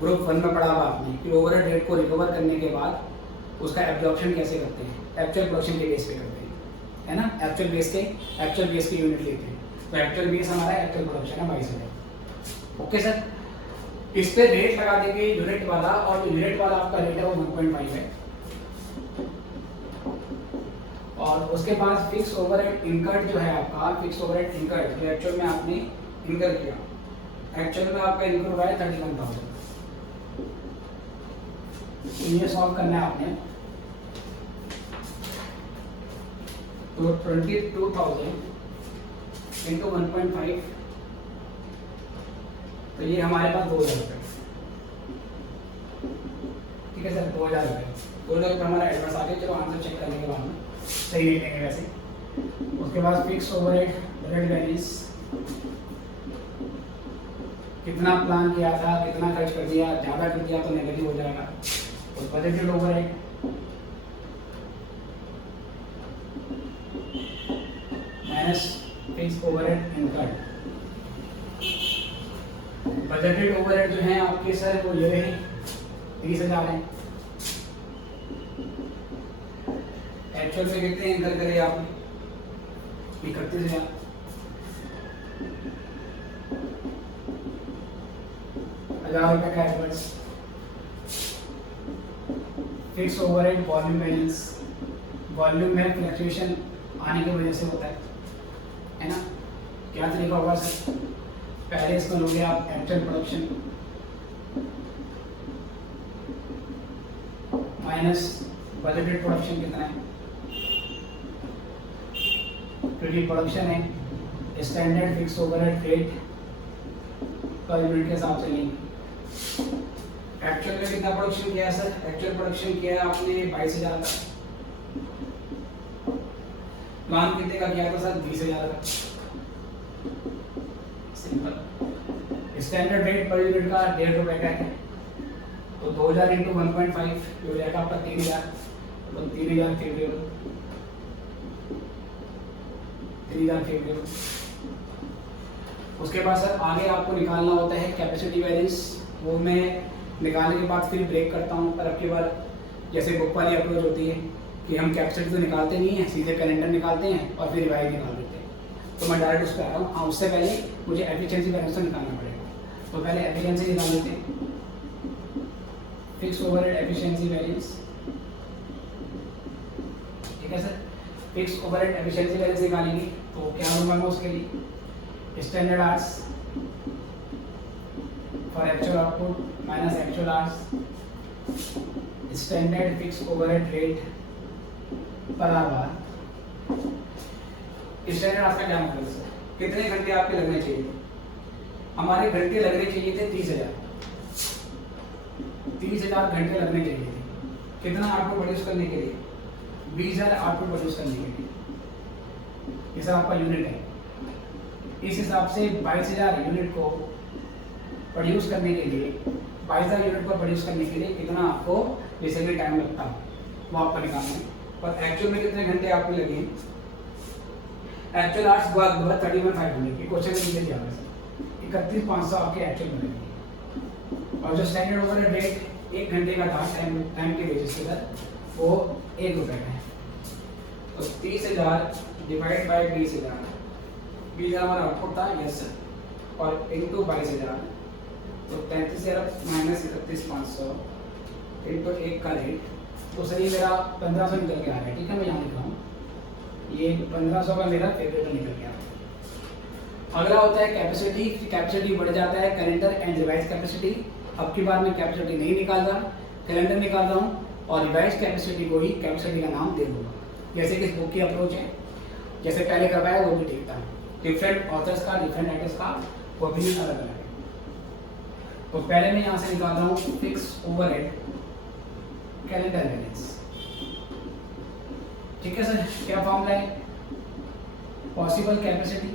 ग्रुप 1 में पढ़ा हुआ आपने कि ओवरहेड रेट को रिकवर करने के बाद उसका एब्जॉर्प्शन कैसे करते हैं, एक्चुअल प्रोडक्शन के बेस पे करते हैं, है ना। एक्चुअल बेस के यूनिट लेते हैं। तो एक्चुअल बेस हमारा एक्चुअल प्रोडक्शन है 22,000। ओके सर, इस पे रेट लगा देंगे यूनिट वाला, और जो यूनिट वाला आपका रेट है वो 1.5 है। और उसके बाद फिक्स ओवरहेड इनकर्ड जो है आपका, फिक्स ओवरहेड इनकर्ड जो एक्चुअल में आपने इनकर किया, एक्चुअल में आपका इनकर हुआ है 31,000। ये सॉल्व करना है आपने। तो 22,000 इंटू 1.5, तो ये हमारे पास 2,000 रुपये। ठीक है सर, 2,000 रुपये। 2,000 रुपये हमारा एडवांस आ गया। चलो आंसर चेक करने के बाद में सही नहीं लेंगे वैसे। उसके बाद फिक्स ओवरहेड रेट वैरियंस, कितना प्लान किया था, कितना खर्च कर दिया, ज़्यादा कर दिया तो नेगेटिव हो जाएगा। और budgeted overhead minus fix overhead incurred. Budgeted overhead जो है आपके सर वो ये रहे 30,000 है। एक्चुअल में कितने इनकर करे आपने? 31,000। ₹1,000 का advance. Fix overhead volume balance, volume में फ्लक्चुएशन आने की वजह से होता है ना। क्या तरीका होगा सर? पहले इसमें लोगे आप actual production minus budgeted production कितना है, क्योंकि प्रोडक्शन है standard fix overhead rate per unit के हिसाब से लेंगे। एक्चुअल में कितना प्रोडक्शन किया सर? एक्चुअल प्रोडक्शन किया आपने 22,000 का। प्लान कितने का किया था सर? 20,000 का। Simple. Standard rate per unit का 1.5 रुपए का है, तो 2000 इंटू 1.5 हो जाएगा आपका 3000, तो 3000 फेवरेबल, 3000 फेवरेबल। उसके बाद सर आगे आपको निकालना होता है कैपेसिटी वैरिएंस, वो मैं निकालने के बाद फिर ब्रेक करता हूँ। पर अब की बार जैसे बुक वाली अप्रोच होती है कि हम कैपेसिटी तो निकालते नहीं हैं, सीधे कैलेंडर निकालते हैं और फिर रिवाइज निकाल देते हैं, तो मैं डायरेक्ट उस पर आ रहा हूँ। हाँ, उससे पहले मुझे एफिशिएंसी वैरिएंस निकालना पड़ेगा, तो पहले एफिशिएंसी निकाल लेते हैं। फिक्स ओवरहेड एफिशिएंसी वैरिएंस, ठीक है sir. Fix overhead efficiency variance निकालेंगे तो क्या होगा मैं उसके लिए? Standard hours for actual output minus actual hours, standard fix overhead rate per our. Standard hours का क्या मतलब है सर? कितने घंटे आपके लगने चाहिए थे? हमारे घंटे लगने चाहिए थे 30,000, 30,000 घंटे लगने चाहिए थे। कितना आउटपुट प्रोड्यूस करने के लिए? 20,000 आउटपुट प्रोड्यूस करने के लिए। ये सर आपका यूनिट है। इस हिसाब से 22,000 यूनिट को प्रोड्यूस करने के लिए, 22,000 यूनिट को प्रोड्यूस करने के लिए कितना आपको बेसिकली टाइम लगता है वो आपको निकालना है। पर एक्चुअल में कितने घंटे आपको लगे? एक्चुअल आवर्स 31,500 की क्वेश्चन में दिया है सर, 31,500 आपके एक्चुअल में लगे। और जो स्टैंडर्ड ओवरहेड रेट 1 घंटे का था टाइम के बेसिस पर, वो 1 रुपये का है। तो 30,000 डिवाइड बाई 20,000, 20,000 हमारा आउटपुट था, यस सर, और इंटू 22,000, तो 33,000 माइनस 31,500 इंटू 1 का रेट, तो सर ये मेरा 1500 निकल के आ रहा है। ठीक है, मैं यहाँ लिख रहा हूँ, ये 1500 का मेरा फेवरेट निकल के आ रहा है। अगला होता है कैपेसिटी। कैपेसिटी बढ़ जाता है कैलेंडर एंड रिवाइज कैपेसिटी। अब की बार मैं कैपेसिटी नहीं निकाल रहा, कैलेंडर निकाल रहा हूँ और रिवाइज कैपेसिटी को ही कैपेसिटी का नाम दे दूंगा। जैसे कि इस बुक की अप्रोच है, जैसे पहले करवाया वो भी ठीक था। डिफरेंट ऑथर्स का, डिफरेंट राइटर्स का ओपिनियन अलग अलग है। तो पहले मैं यहाँ से निकाल रहा हूँ फिक्स ओवरहेड कैलेंडर वैरिएंस। ठीक है सर, क्या फॉर्मूला है? पॉसिबल कैपेसिटी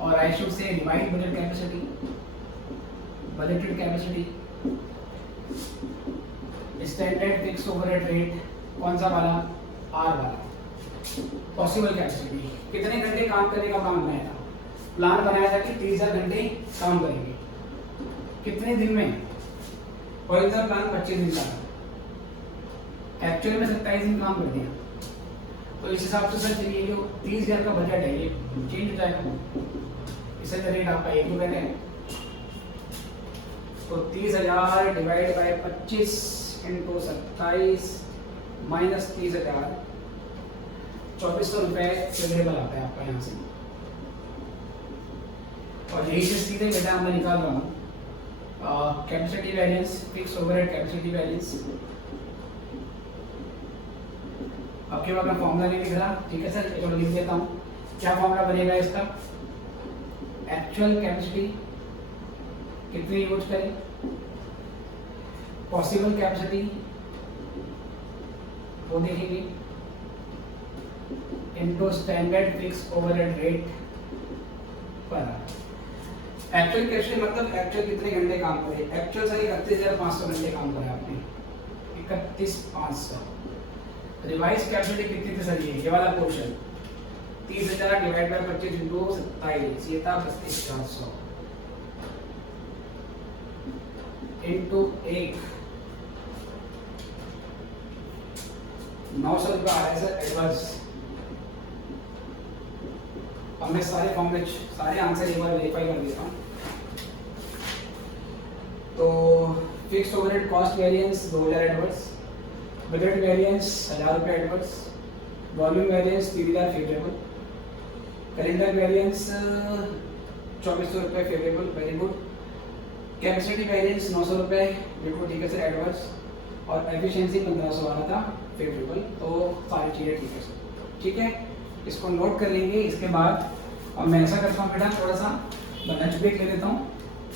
और आई शुड से revise budget capacity, budgeted capacity, standard fix overhead rate, कौन सा वाला? आर वाला। पॉसिबल कैपेसिटी, कितने घंटे काम करने का प्लान बनाया था? प्लान बनाया था कि 30,000 घंटे काम करेंगे। कितने दिन में? ओरिजिनल प्लान 25 दिन का था, एक्चुअली में 27 दिन काम कर दिया। तो इस हिसाब से सर चलिए जो 30,000 का बजट है ये चेंज हो जाएगा। इससे रेट आपका 1 रुपये का है, तो 30,000 डिवाइड बाई 25 इंटू 27 माइनस 30,000, 2400 रुपये फेवरेबल आता है आपका यहाँ से। और यही से सीधे बेटा मैं निकाल रहा हूँ capacity variance, fix overhead capacity variance. अब के बाद मैं फॉर्मूला नहीं लिख रहा, ठीक है सर, चलो लिख देता हूँ। क्या फॉर्मूला बनेगा इसका? एक्चुअल कैपेसिटी कितनी यूज करें, पॉसिबल कैपेसिटी वो देखेंगे, into standard fix overhead rate पर। एक्चुअल कैपेसिटी मतलब एक्चुअल कितने घंटे काम करे? एक्चुअल सर 31,500 घंटे काम करे आपने, 31,500। रिवाइज कैपेसिटी कितनी थी सर? ये वाला पोर्शन 30,000 डिवाइड बाय 25 इंटू 27, ये था 32,400 इंटू 1, 900 रुपये आ रहा है सर एडवांस। अब मैं सारे फॉर्मूले, सारे आंसर एक बार वेरीफाई कर देता हूँ। तो fix overhead cost variance 2000 adverse, budget variance 1000 रुपये adverse, volume variance 3000 favourable, calendar variance 2400 रुपये favourable, very good. Capacity variance 900 रुपये, बिल्कुल ठीक है सर एडवर्स, और एफिशिएंसी 1500 आ रहा था फेवरेबल। तो सारी चीज़ें ठीक है सर, ठीक है, इसको नोट कर लेंगे। इसके बाद अब मैं ऐसा करता हूँ बेटा, थोड़ा सा मैं लंच ब्रेक ले लेता हूँ,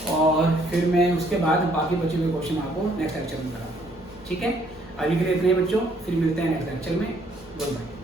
और फिर मैं उसके बाद बाकी बचे हुए क्वेश्चन आपको नेक्स्ट लेक्चर में कराऊंगा। ठीक है, अभी के लिए इतने बच्चों, फिर मिलते हैं नेक्स्ट लेक्चर में। Good bye.